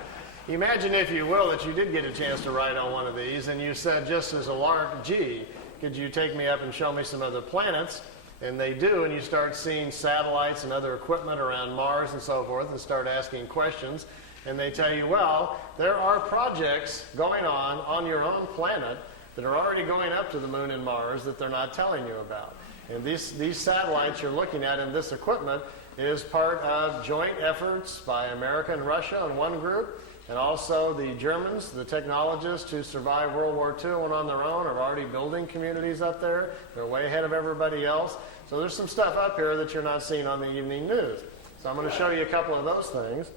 Imagine, if you will, that you did get a chance to ride on one of these, and you said, just as a lark, gee, could you take me up and show me some other planets? And they do, and you start seeing satellites and other equipment around Mars and so forth, and start asking questions. And they tell you, well, there are projects going on your own planet that are already going up to the moon and Mars that they're not telling you about. And these satellites you're looking at and this equipment is part of joint efforts by America and Russia in one group, and also the Germans, the technologists who survived World War II and on their own are already building communities up there. They're way ahead of everybody else. So there's some stuff up here that you're not seeing on the evening news. So I'm going to show you a couple of those things.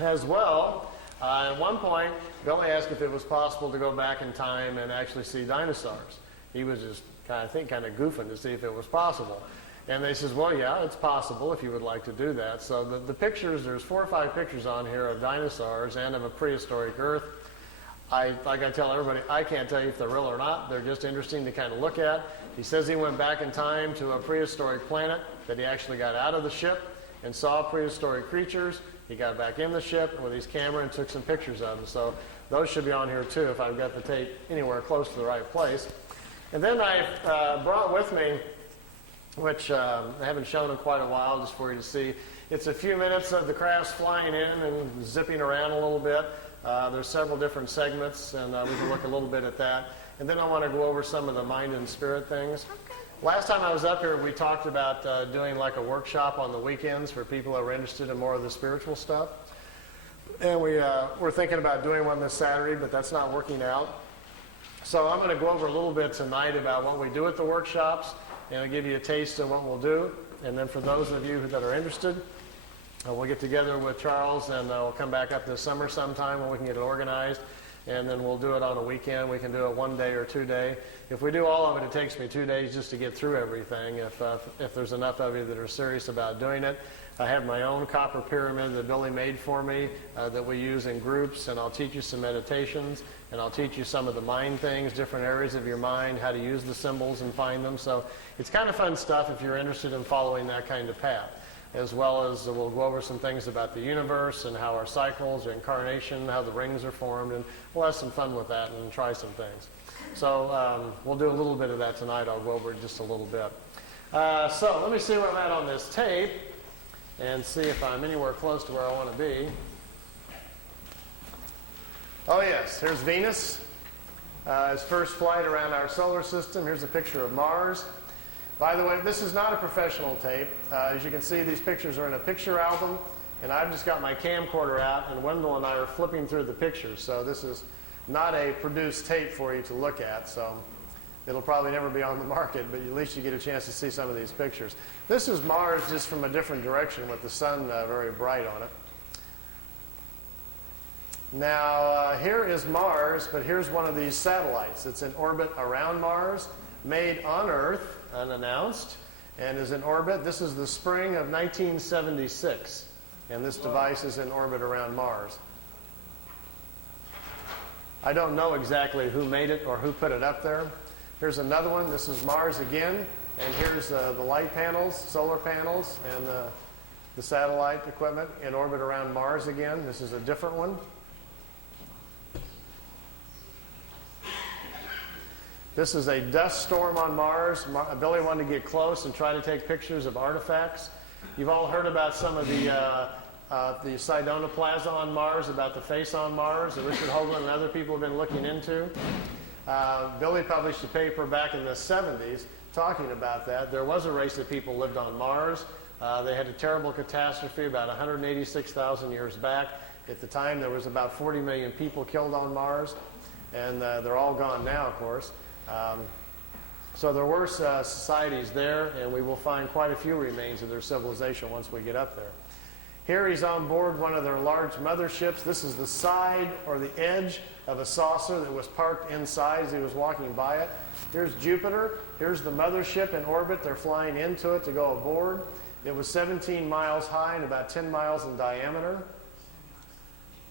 As well, at one point, Billy asked if it was possible to go back in time and actually see dinosaurs. He was just kind of goofing to see if it was possible. And they says, well, yeah, it's possible if you would like to do that. So the pictures, there's 4 or 5 pictures on here of dinosaurs and of a prehistoric Earth. Like I tell everybody, I can't tell you if they're real or not. They're just interesting to kind of look at. He says he went back in time to a prehistoric planet, that he actually got out of the ship and saw prehistoric creatures. He got back in the ship with his camera and took some pictures of them. So those should be on here too if I've got the tape anywhere close to the right place. And then I brought with me, which I haven't shown in quite a while, just for you to see. It's a few minutes of the crafts flying in and zipping around a little bit. There's several different segments, and we can look a little bit at that. And then I want to go over some of the mind and spirit things. Last time I was up here, we talked about doing like a workshop on the weekends for people that are interested in more of the spiritual stuff. And we're thinking about doing one this Saturday, but that's not working out. So I'm going to go over a little bit tonight about what we do at the workshops, and I'll give you a taste of what we'll do. And then for those of you that are interested, we'll get together with Charles, and we'll come back up this summer sometime when we can get it organized. And then we'll do it on a weekend. We can do it 1 day or 2 day. If we do all of it, it takes me 2 days just to get through everything, if there's enough of you that are serious about doing it. I have my own copper pyramid that Billy made for me that we use in groups, and I'll teach you some meditations, and I'll teach you some of the mind things, different areas of your mind, how to use the symbols and find them. So it's kind of fun stuff if you're interested in following that kind of path, as well as we'll go over some things about the universe and how our cycles, incarnation, how the rings are formed, and we'll have some fun with that and try some things. So we'll do a little bit of that tonight. I'll go over it just a little bit. So let me see where I'm at on this tape and see if I'm anywhere close to where I want to be. Oh yes, here's Venus. Its first flight around our solar system. Here's a picture of Mars. By the way, this is not a professional tape. As you can see, these pictures are in a picture album, and I've just got my camcorder out, and Wendell and I are flipping through the pictures. So this is not a produced tape for you to look at. So it'll probably never be on the market, but at least you get a chance to see some of these pictures. This is Mars just from a different direction with the sun very bright on it. Now, here is Mars, but here's one of these satellites. It's in orbit around Mars, made on Earth, unannounced, and is in orbit. This is the spring of 1976, and this device is in orbit around Mars. I don't know exactly who made it or who put it up there. Here's another one. This is Mars again, and here's the light panels, solar panels, and the satellite equipment in orbit around Mars again. This is a different one. This is a dust storm on Mars. Billy wanted to get close and try to take pictures of artifacts. You've all heard about some of the Sidonoplasma on Mars, about the face on Mars that Richard Hoagland and other people have been looking into. Billy published a paper back in the 70s talking about that. There was a race of people lived on Mars. They had a terrible catastrophe about 186,000 years back. At the time, there was about 40 million people killed on Mars, and they're all gone now, of course. So there were societies there, and we will find quite a few remains of their civilization once we get up there. Here he's on board one of their large motherships. This is the side or the edge of a saucer that was parked inside as he was walking by it. Here's Jupiter. Here's the mothership in orbit. They're flying into it to go aboard. It was 17 miles high and about 10 miles in diameter.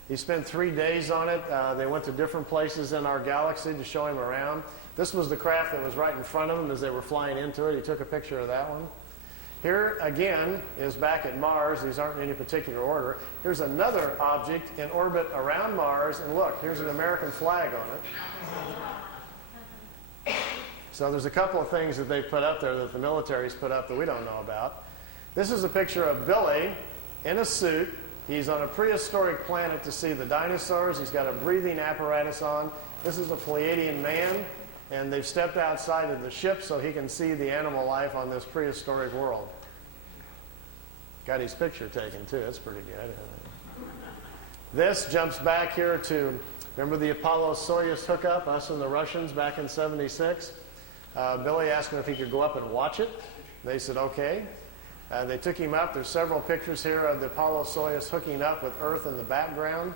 He spent 3 days on it. They went to different places in our galaxy to show him around. This was the craft that was right in front of him as they were flying into it. He took a picture of that one. Here, again, is back at Mars. These aren't in any particular order. Here's another object in orbit around Mars, and look, here's an American flag on it. So there's a couple of things that they've put up there that the military's put up that we don't know about. This is a picture of Billy in a suit. He's on a prehistoric planet to see the dinosaurs. He's got a breathing apparatus on. This is a Pleiadian man, and they've stepped outside of the ship so he can see the animal life on this prehistoric world. Got his picture taken too. That's pretty good. This jumps back here to, remember the Apollo-Soyuz hookup, us and the Russians back in '76? Billy asked him if he could go up and watch it. They said, okay. They took him up. There's several pictures here of the Apollo-Soyuz hooking up with Earth in the background.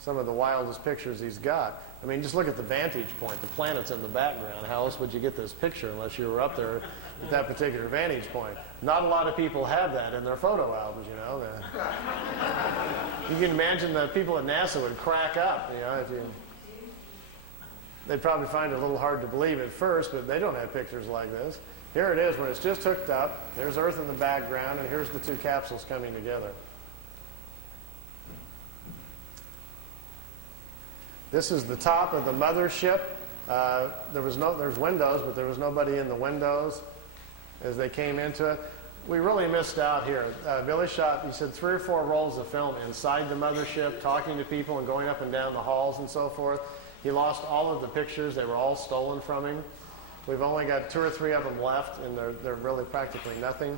Some of the wildest pictures he's got. I mean, just look at the vantage point. The planet's in the background. How else would you get this picture unless you were up there at that particular vantage point? Not a lot of people have that in their photo albums, you know. You can imagine the people at NASA would crack up, you know. They'd probably find it a little hard to believe at first, but they don't have pictures like this. Here it is when it's just hooked up. There's Earth in the background, and here's the two capsules coming together. This is the top of the mothership. There's windows, but there was nobody in the windows as they came into it. We really missed out here. Billy shot, he said, 3 or 4 rolls of film inside the mothership, talking to people and going up and down the halls and so forth. He lost all of the pictures. They were all stolen from him. We've only got 2 or 3 of them left, and they're really practically nothing.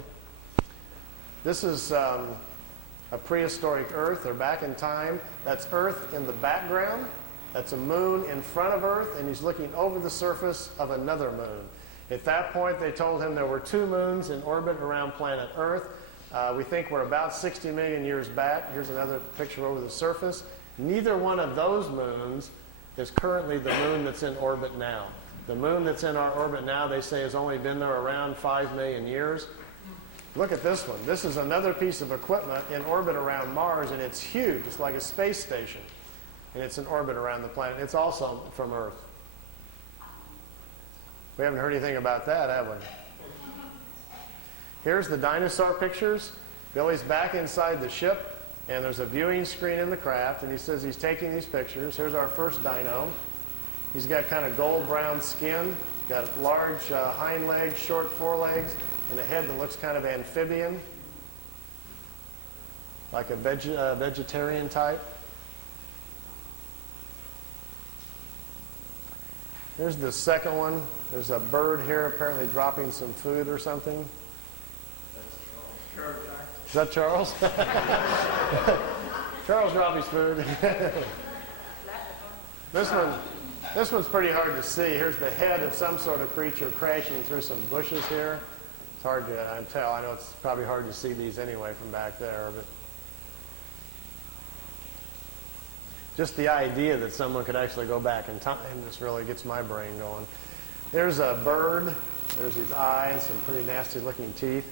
This is a prehistoric Earth. They're back in time. That's Earth in the background. That's a moon in front of Earth, and he's looking over the surface of another moon. At that point, they told him there were 2 moons in orbit around planet Earth. We think we're about 60 million years back. Here's another picture over the surface. Neither one of those moons is currently the moon that's in orbit now. The moon that's in our orbit now, they say, has only been there around 5 million years. Look at this one. This is another piece of equipment in orbit around Mars, and it's huge. It's like a space station. And it's in orbit around the planet. It's also from Earth. We haven't heard anything about that, have we? Here's the dinosaur pictures. Billy's back inside the ship, and there's a viewing screen in the craft, and he says he's taking these pictures. Here's our first dino. He's got kind of gold-brown skin, got large hind legs, short forelegs, and a head that looks kind of amphibian, like a vegetarian type. Here's the second one. There's a bird here apparently dropping some food or something. Is that Charles? Charles dropped his food. This one's pretty hard to see. Here's the head of some sort of creature crashing through some bushes here. It's hard to tell. I know it's probably hard to see these anyway from back there, but just the idea that someone could actually go back in time just really gets my brain going. There's a bird. There's his eyes, some pretty nasty looking teeth.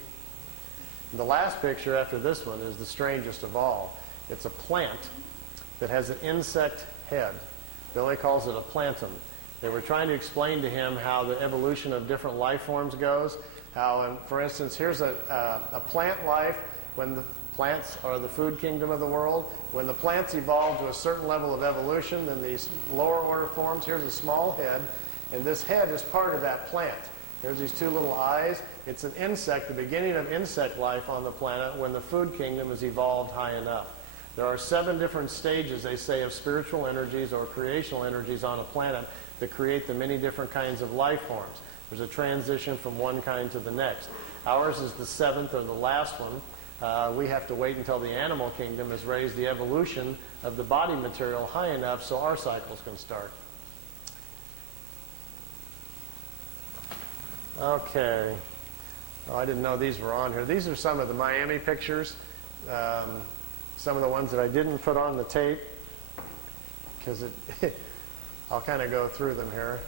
And the last picture after this one is the strangest of all. It's a plant that has an insect head. Billy calls it a plantum. They were trying to explain to him how the evolution of different life forms goes. How, for instance, here's a plant life when the plants are the food kingdom of the world. When the plants evolve to a certain level of evolution, then these lower order forms, here's a small head, and this head is part of that plant. There's these 2 little eyes. It's an insect, the beginning of insect life on the planet when the food kingdom has evolved high enough. There are 7 different stages, they say, of spiritual energies or creational energies on a planet that create the many different kinds of life forms. There's a transition from one kind to the next. Ours is the 7th or the last one. We have to wait until the animal kingdom has raised the evolution of the body material high enough so our cycles can start. Okay. Oh, I didn't know these were on here. These are some of the Miami pictures. Some of the ones that I didn't put on the tape, because I'll kind of go through them here.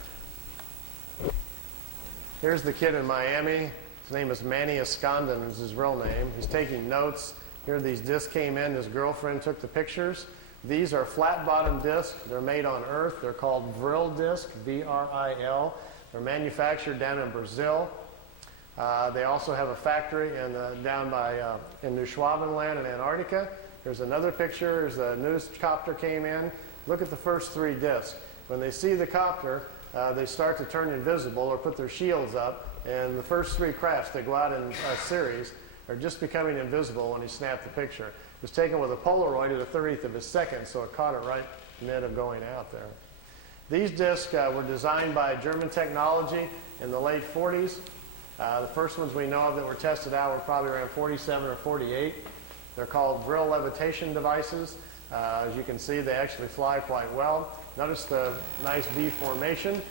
Here's the kid in Miami. His name is Manny Escondon is his real name. He's taking notes. Here these discs came in. His girlfriend took the pictures. These are flat-bottom discs. They're made on Earth. They're called Vril discs, V-R-I-L. They're manufactured down in Brazil. They also have a factory down in New Schwabenland in Antarctica. Here's another picture. There's a news copter came in. Look at the first 3 discs. When they see the copter, they start to turn invisible or put their shields up. And the first 3 crafts that go out in a series are just becoming invisible when he snapped the picture. It was taken with a Polaroid at a 30th of a second, so it caught it right in the net of going out there. These discs were designed by German technology in the late 40s. The first ones we know of that were tested out were probably around 47 or 48. They're called Vril levitation devices. As you can see, they actually fly quite well. Notice the nice V formation.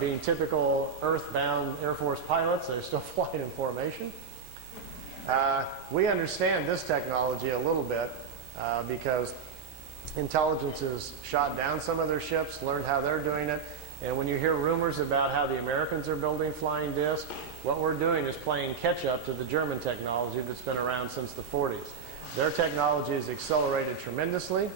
Being typical earthbound Air Force pilots, they're still flying in formation. We understand this technology a little bit because intelligence has shot down some of their ships, learned how they're doing it. And when you hear rumors about how the Americans are building flying discs, what we're doing is playing catch up to the German technology that's been around since the 40s. Their technology has accelerated tremendously.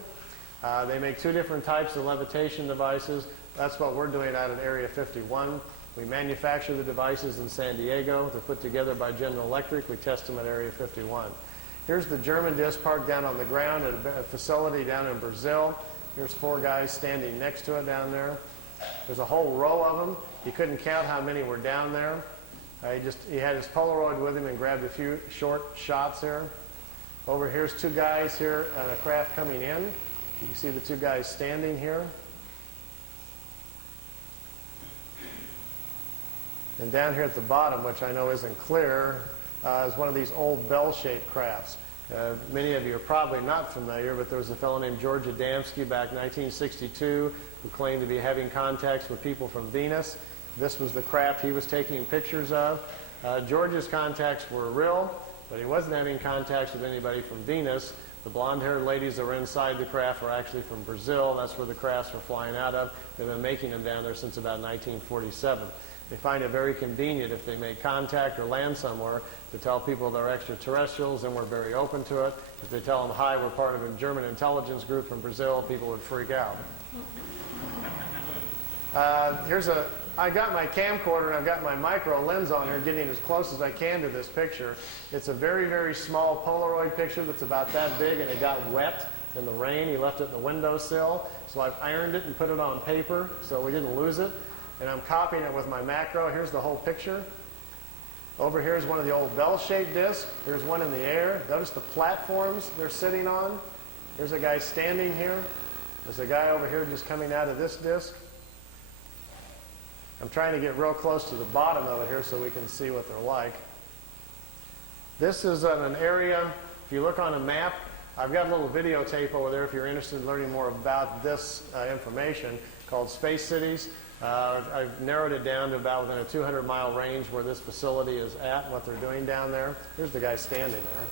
They make 2 different types of levitation devices. That's what we're doing out at Area 51. We manufacture the devices in San Diego. They're put together by General Electric. We test them at Area 51. Here's the German disc parked down on the ground at a facility down in Brazil. Here's 4 guys standing next to it down there. There's a whole row of them. He couldn't count how many were down there. He had his Polaroid with him and grabbed a few short shots here. Over here's 2 guys here on a craft coming in. You can see the 2 guys standing here. And down here at the bottom, which I know isn't clear, is one of these old bell-shaped crafts. Many of you are probably not familiar, but there was a fellow named George Adamski back in 1962 who claimed to be having contacts with people from Venus. This was the craft he was taking pictures of. George's contacts were real, but he wasn't having contacts with anybody from Venus. The blonde-haired ladies that were inside the craft were actually from Brazil. That's where the crafts were flying out of. They've been making them down there since about 1947. They find it very convenient if they make contact or land somewhere to tell people they're extraterrestrials, and we're very open to it. If they tell them, hi, we're part of a German intelligence group from Brazil, people would freak out. I got my camcorder and I've got my micro lens on here getting as close as I can to this picture. It's a very, very small Polaroid picture that's about that big, and it got wet in the rain. He left it in the windowsill. So I've ironed it and put it on paper so we didn't lose it. And I'm copying it with my macro. Here's the whole picture. Over here is one of the old bell-shaped discs. Here's one in the air. Notice the platforms they're sitting on. There's a guy standing here. There's a guy over here just coming out of this disc. I'm trying to get real close to the bottom of it here so we can see what they're like. This is an area, if you look on a map, I've got a little videotape over there if you're interested in learning more about this information called Space Cities. I've narrowed it down to about within a 200-mile range where this facility is at and what they're doing down there. Here's the guy standing there.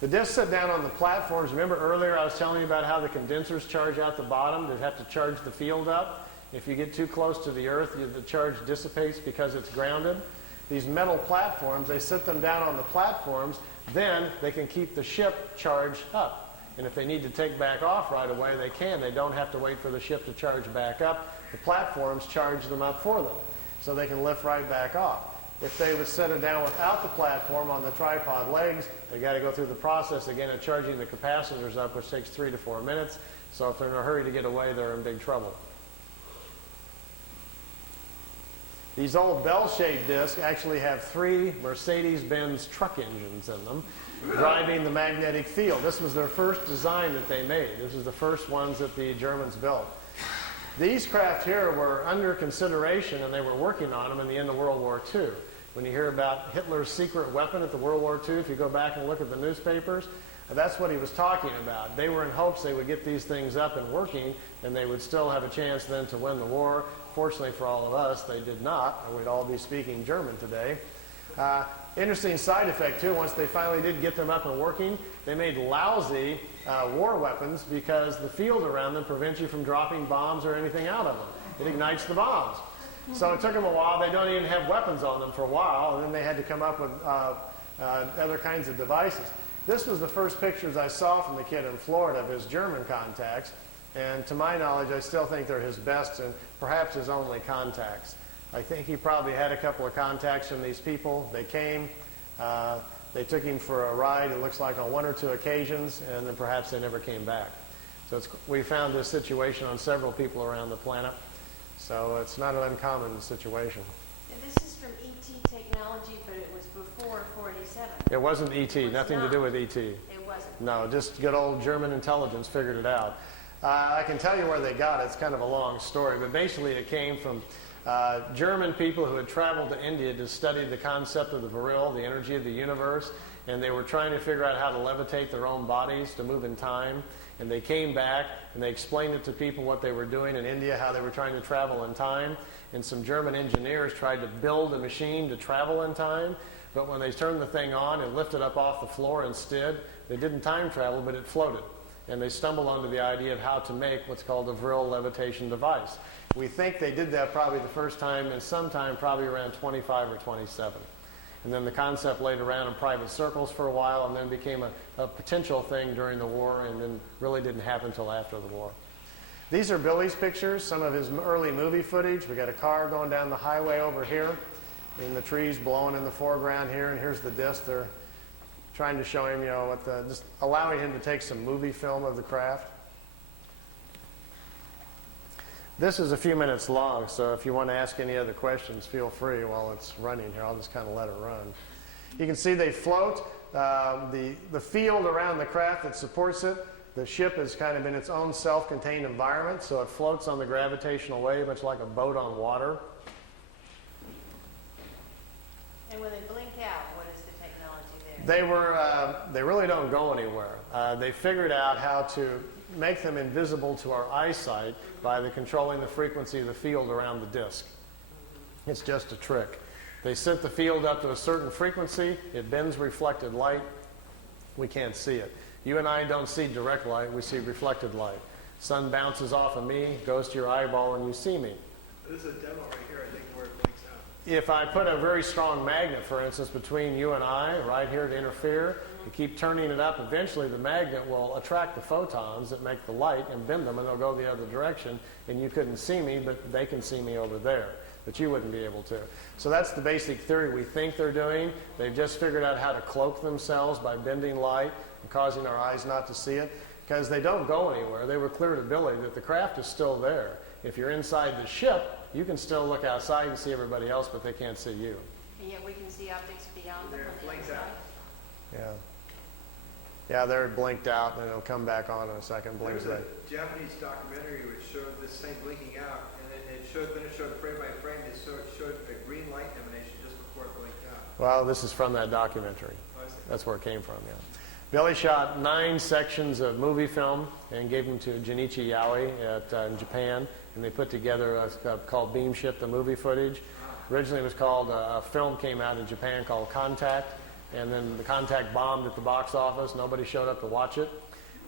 The discs sit down on the platforms. Remember earlier I was telling you about how the condensers charge out the bottom? They have to charge the field up. If you get too close to the Earth, the charge dissipates because it's grounded. These metal platforms, they sit them down on the platforms, then they can keep the ship charged up. And if they need to take back off right away, they can. They don't have to wait for the ship to charge back up. The platforms charge them up for them, so they can lift right back off. If they would set it down without the platform on the tripod legs, they got to go through the process again of charging the capacitors up, which takes 3 to 4 minutes. So if they're in a hurry to get away, they're in big trouble. These old bell-shaped discs actually have 3 Mercedes-Benz truck engines in them driving the magnetic field. This was their first design that they made. This was the first ones that the Germans built. These craft here were under consideration, and they were working on them in the end of World War II. When you hear about Hitler's secret weapon at the World War II, if you go back and look at the newspapers, that's what he was talking about. They were in hopes they would get these things up and working, and they would still have a chance then to win the war. Fortunately for all of us, they did not, or we'd all be speaking German today. Interesting side effect, too, once they finally did get them up and working, they made lousy war weapons because the field around them prevents you from dropping bombs or anything out of them. It ignites the bombs. So it took them a while. They don't even have weapons on them for a while, and then they had to come up with other kinds of devices. This was the first pictures I saw from the kid in Florida of his German contacts, and to my knowledge, I still think they're his best and perhaps his only contacts. I think he probably had a couple of contacts from these people. They came, they took him for a ride, it looks like on one or two occasions, and then perhaps they never came back. So we found this situation on several people around the planet, so it's not an uncommon situation. And this is from ET technology, but it was before 47. It wasn't ET, nothing to do with ET. It wasn't. No, just good old German intelligence figured it out. I can tell you where they got it. It's kind of a long story, but basically it came from German people who had traveled to India to study the concept of the virile, the energy of the universe, and they were trying to figure out how to levitate their own bodies to move in time. And they came back and they explained it to people what they were doing in India, how they were trying to travel in time. And some German engineers tried to build a machine to travel in time, but when they turned the thing on and lifted up off the floor instead, they didn't time travel, but it floated. And they stumbled onto the idea of how to make what's called a virile levitation device. We think they did that probably the first time and sometime probably around 25 or 27. And then the concept laid around in private circles for a while and then became a potential thing during the war and then really didn't happen until after the war. These are Billy's pictures, some of his early movie footage. We got a car going down the highway over here and the trees blowing in the foreground here, and here's the disc. They're trying to show him, you know, just allowing him to take some movie film of the craft. This is a few minutes long, so if you want to ask any other questions, feel free while it's running here. I'll just kind of let it run. You can see they float. The field around the craft that supports it, the ship is kind of in its own self-contained environment, so it floats on the gravitational wave, much like a boat on water. And when they blink out, what is the technology there? They really don't go anywhere. They figured out how to make them invisible to our eyesight by controlling the frequency of the field around the disk. It's just a trick. They set the field up to a certain frequency. It bends reflected light. We can't see it. You and I don't see direct light. We see reflected light. Sun bounces off of me, goes to your eyeball, and you see me. This is a demo right here, I think, where it blinks out. If I put a very strong magnet, for instance, between you and I, right here to interfere, you keep turning it up, eventually the magnet will attract the photons that make the light and bend them, and they'll go the other direction, and you couldn't see me, but they can see me over there, but you wouldn't be able to. So that's the basic theory we think they're doing. They've just figured out how to cloak themselves by bending light and causing our eyes not to see it, because they don't go anywhere. They were clear to Billy that the craft is still there. If you're inside the ship, you can still look outside and see everybody else, but they can't see you. And yet we can see objects beyond them They're on the blinked outside. out. Yeah. Yeah, they're blinked out, and then it'll come back on in a second. There Blinks was back. a Japanese documentary which showed this thing blinking out, and then it showed frame by frame, it showed a green light emanation just before it blinked out. Well, this is from that documentary. Oh, I see. That's where it came from, yeah. Billy shot 9 sections of movie film and gave them to Junichi Yaoi in Japan, and they put together called Beam Ship, the movie footage. Originally it was called, a film came out in Japan called Contact, and then the Contact bombed at the box office. Nobody showed up to watch it.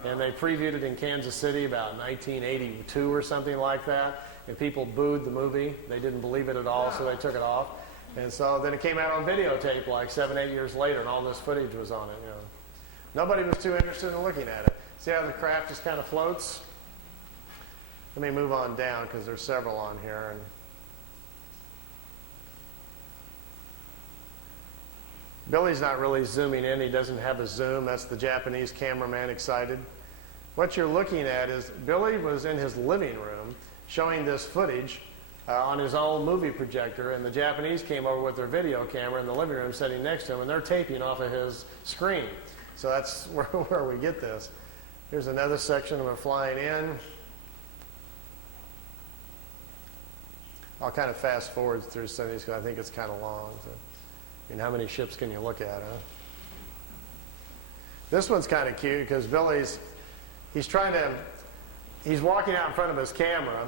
And they previewed it in Kansas City about 1982 or something like that, and people booed the movie. They didn't believe it at all, so they took it off. And so then it came out on videotape like 7, 8 years later, and all this footage was on it, you know. Nobody was too interested in looking at it. See how the craft just kind of floats? Let me move on down because there's several on here. And Billy's not really zooming in. He doesn't have a zoom. That's the Japanese cameraman excited. What you're looking at is Billy was in his living room showing this footage on his own movie projector, and the Japanese came over with their video camera in the living room sitting next to him, and they're taping off of his screen. So that's where we get this. Here's another section of it flying in. I'll kind of fast forward through some of these because I think it's kind of long. So mean, how many ships can you look at, huh? This one's kind of cute because Billy's walking out in front of his camera,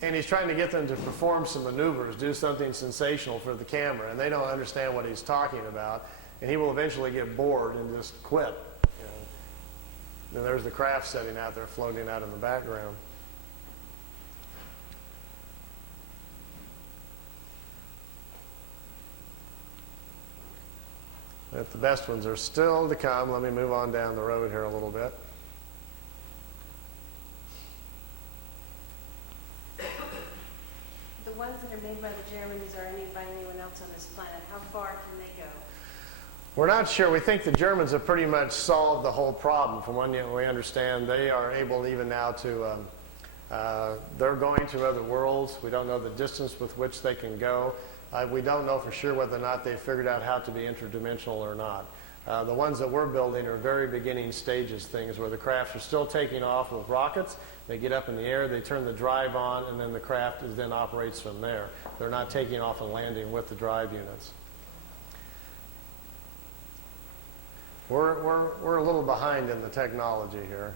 and he's trying to get them to perform some maneuvers, do something sensational for the camera, and they don't understand what he's talking about, and he will eventually get bored and just quit. You know? And there's the craft setting out there, floating out in the background. But the best ones are still to come. Let me move on down the road here a little bit. The ones that are made by the Germans or by anyone else on this planet, how far can they go? We're not sure. We think the Germans have pretty much solved the whole problem. From what we understand, they are able even now to, they're going to other worlds. We don't know the distance with which they can go. We don't know for sure whether or not they've figured out how to be interdimensional or not. The ones that we're building are very beginning stages things where the crafts are still taking off with rockets. They get up in the air, they turn the drive on, and then the craft then operates from there. They're not taking off and landing with the drive units. We're a little behind in the technology here.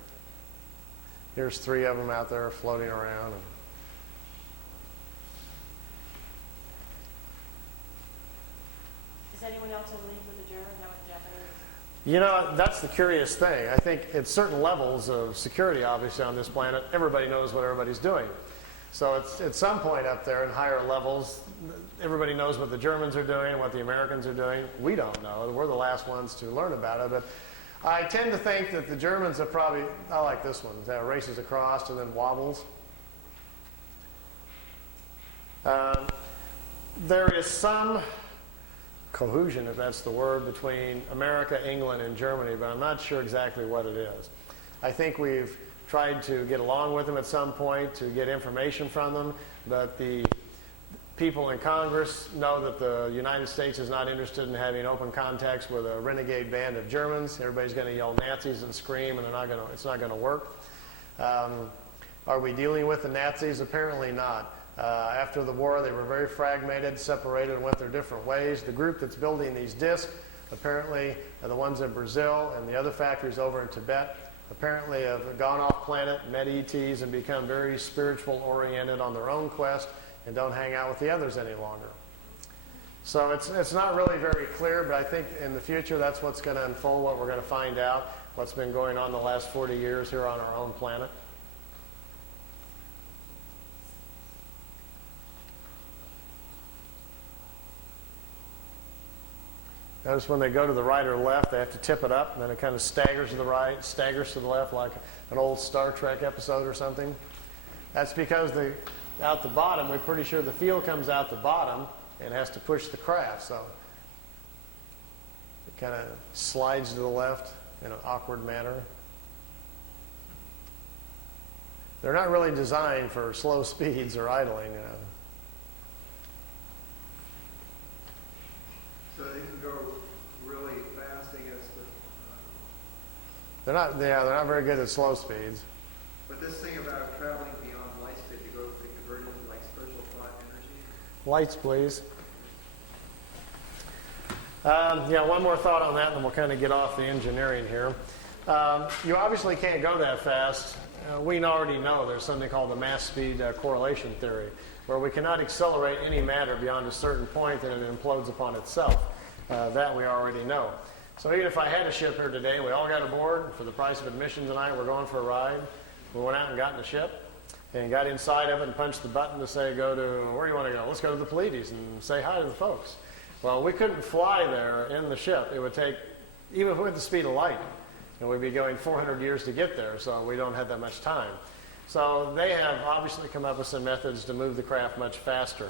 Here's 3 of them out there floating around. Is anyone else in league with the Germans? How about the Japanese? You know, that's the curious thing. I think at certain levels of security, obviously, on this planet, everybody knows what everybody's doing. So it's at some point up there in higher levels, everybody knows what the Germans are doing, what the Americans are doing. We don't know. We're the last ones to learn about it. But I tend to think that the Germans are probably, I like this one, that races across and then wobbles. There is some cohesion, if that's the word, between America, England, and Germany, but I'm not sure exactly what it is. I think we've tried to get along with them at some point to get information from them, but the people in Congress know that the United States is not interested in having open contacts with a renegade band of Germans. Everybody's going to yell Nazis and scream, and it's not going to work. Are we dealing with the Nazis? Apparently not. After the war, they were very fragmented, separated, and went their different ways. The group that's building these discs, apparently, are the ones in Brazil and the other factories over in Tibet. Apparently have gone off planet, met ETs, and become very spiritual oriented on their own quest and don't hang out with the others any longer. So it's not really very clear, but I think in the future that's what's going to unfold, what we're going to find out, what's been going on the last 40 years here on our own planet. Notice when they go to the right or left, they have to tip it up, and then it kind of staggers to the right, staggers to the left like an old Star Trek episode or something. That's because out the bottom, we're pretty sure the field comes out the bottom and has to push the craft, so it kind of slides to the left in an awkward manner. They're not really designed for slow speeds or idling, you know. So they can go really fast, I guess, but They're not very good at slow speeds. but this thing about traveling beyond light speed to convert it into like spiritual thought energy. Lights, please. One more thought on that, and then we'll kind of get off the engineering here. You obviously can't go that fast. We already know there's something called the mass speed correlation theory, where we cannot accelerate any matter beyond a certain point and it implodes upon itself. That we already know. So even if I had a ship here today and we all got aboard for the price of admission tonight, we're going for a ride. We went out and got in the ship and got inside of it and punched the button to say, go to, where do you want to go? Let's go to the Pleiades and say hi to the folks. Well, we couldn't fly there in the ship. It would take, even if we had the speed of light, and we'd be going 400 years to get there, so we don't have that much time. So they have obviously come up with some methods to move the craft much faster.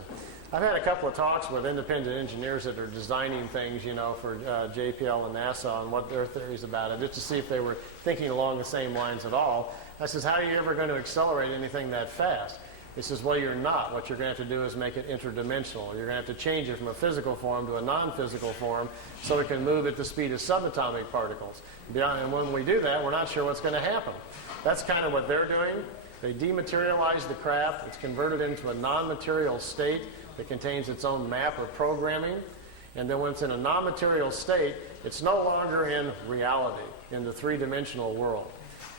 I've had a couple of talks with independent engineers that are designing things, for JPL and NASA on what their theories about it, just to see if they were thinking along the same lines at all. I says, how are you ever going to accelerate anything that fast? He says, well, you're not. What you're going to have to do is make it interdimensional. You're going to have to change it from a physical form to a non-physical form so it can move at the speed of subatomic particles. And when we do that, we're not sure what's going to happen. That's kind of what they're doing. They dematerialize the craft. It's converted into a non-material state that contains its own map or programming. And then when it's in a non-material state, it's no longer in reality, in the three-dimensional world.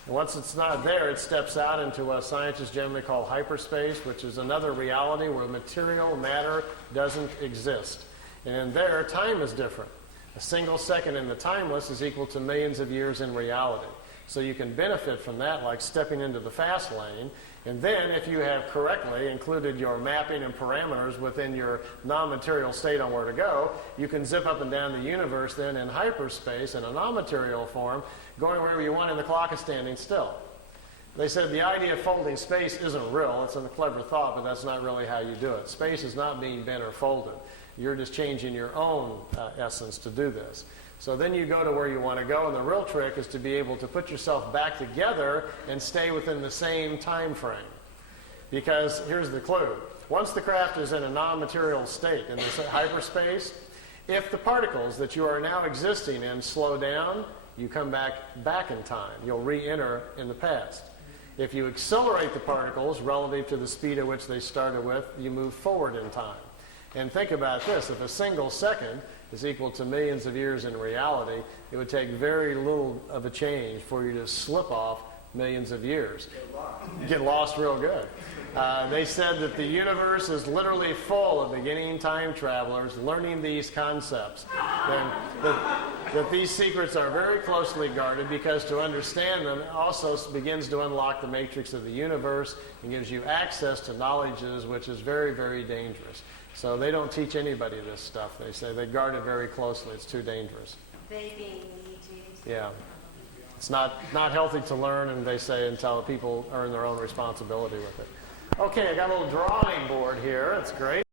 And once it's not there, it steps out into what scientists generally call hyperspace, which is another reality where material matter doesn't exist. And in there, time is different. A single second in the timeless is equal to millions of years in reality. So you can benefit from that, like stepping into the fast lane. And then, if you have correctly included your mapping and parameters within your non-material state on where to go, you can zip up and down the universe then in hyperspace in a non-material form, going wherever you want, and the clock is standing still. They said the idea of folding space isn't real. It's a clever thought, but that's not really how you do it. Space is not being bent or folded. You're just changing your own essence to do this. So then you go to where you want to go, and the real trick is to be able to put yourself back together and stay within the same time frame. Because here's the clue. Once the craft is in a non-material state in this hyperspace, if the particles that you are now existing in slow down, you come back in time. You'll re-enter in the past. If you accelerate the particles relative to the speed at which they started with, you move forward in time. And think about this. If a single second is equal to millions of years in reality, it would take very little of a change for you to slip off millions of years. Get lost real good. They said that the universe is literally full of beginning time travelers learning these concepts. And that these secrets are very closely guarded, because to understand them also begins to unlock the matrix of the universe and gives you access to knowledges which is very, very dangerous. So they don't teach anybody this stuff. They say they guard it very closely. It's too dangerous. They being the ETs? Yeah. It's not healthy to learn, and they say, until people earn their own responsibility with it. Okay, I got a little drawing board here. That's great.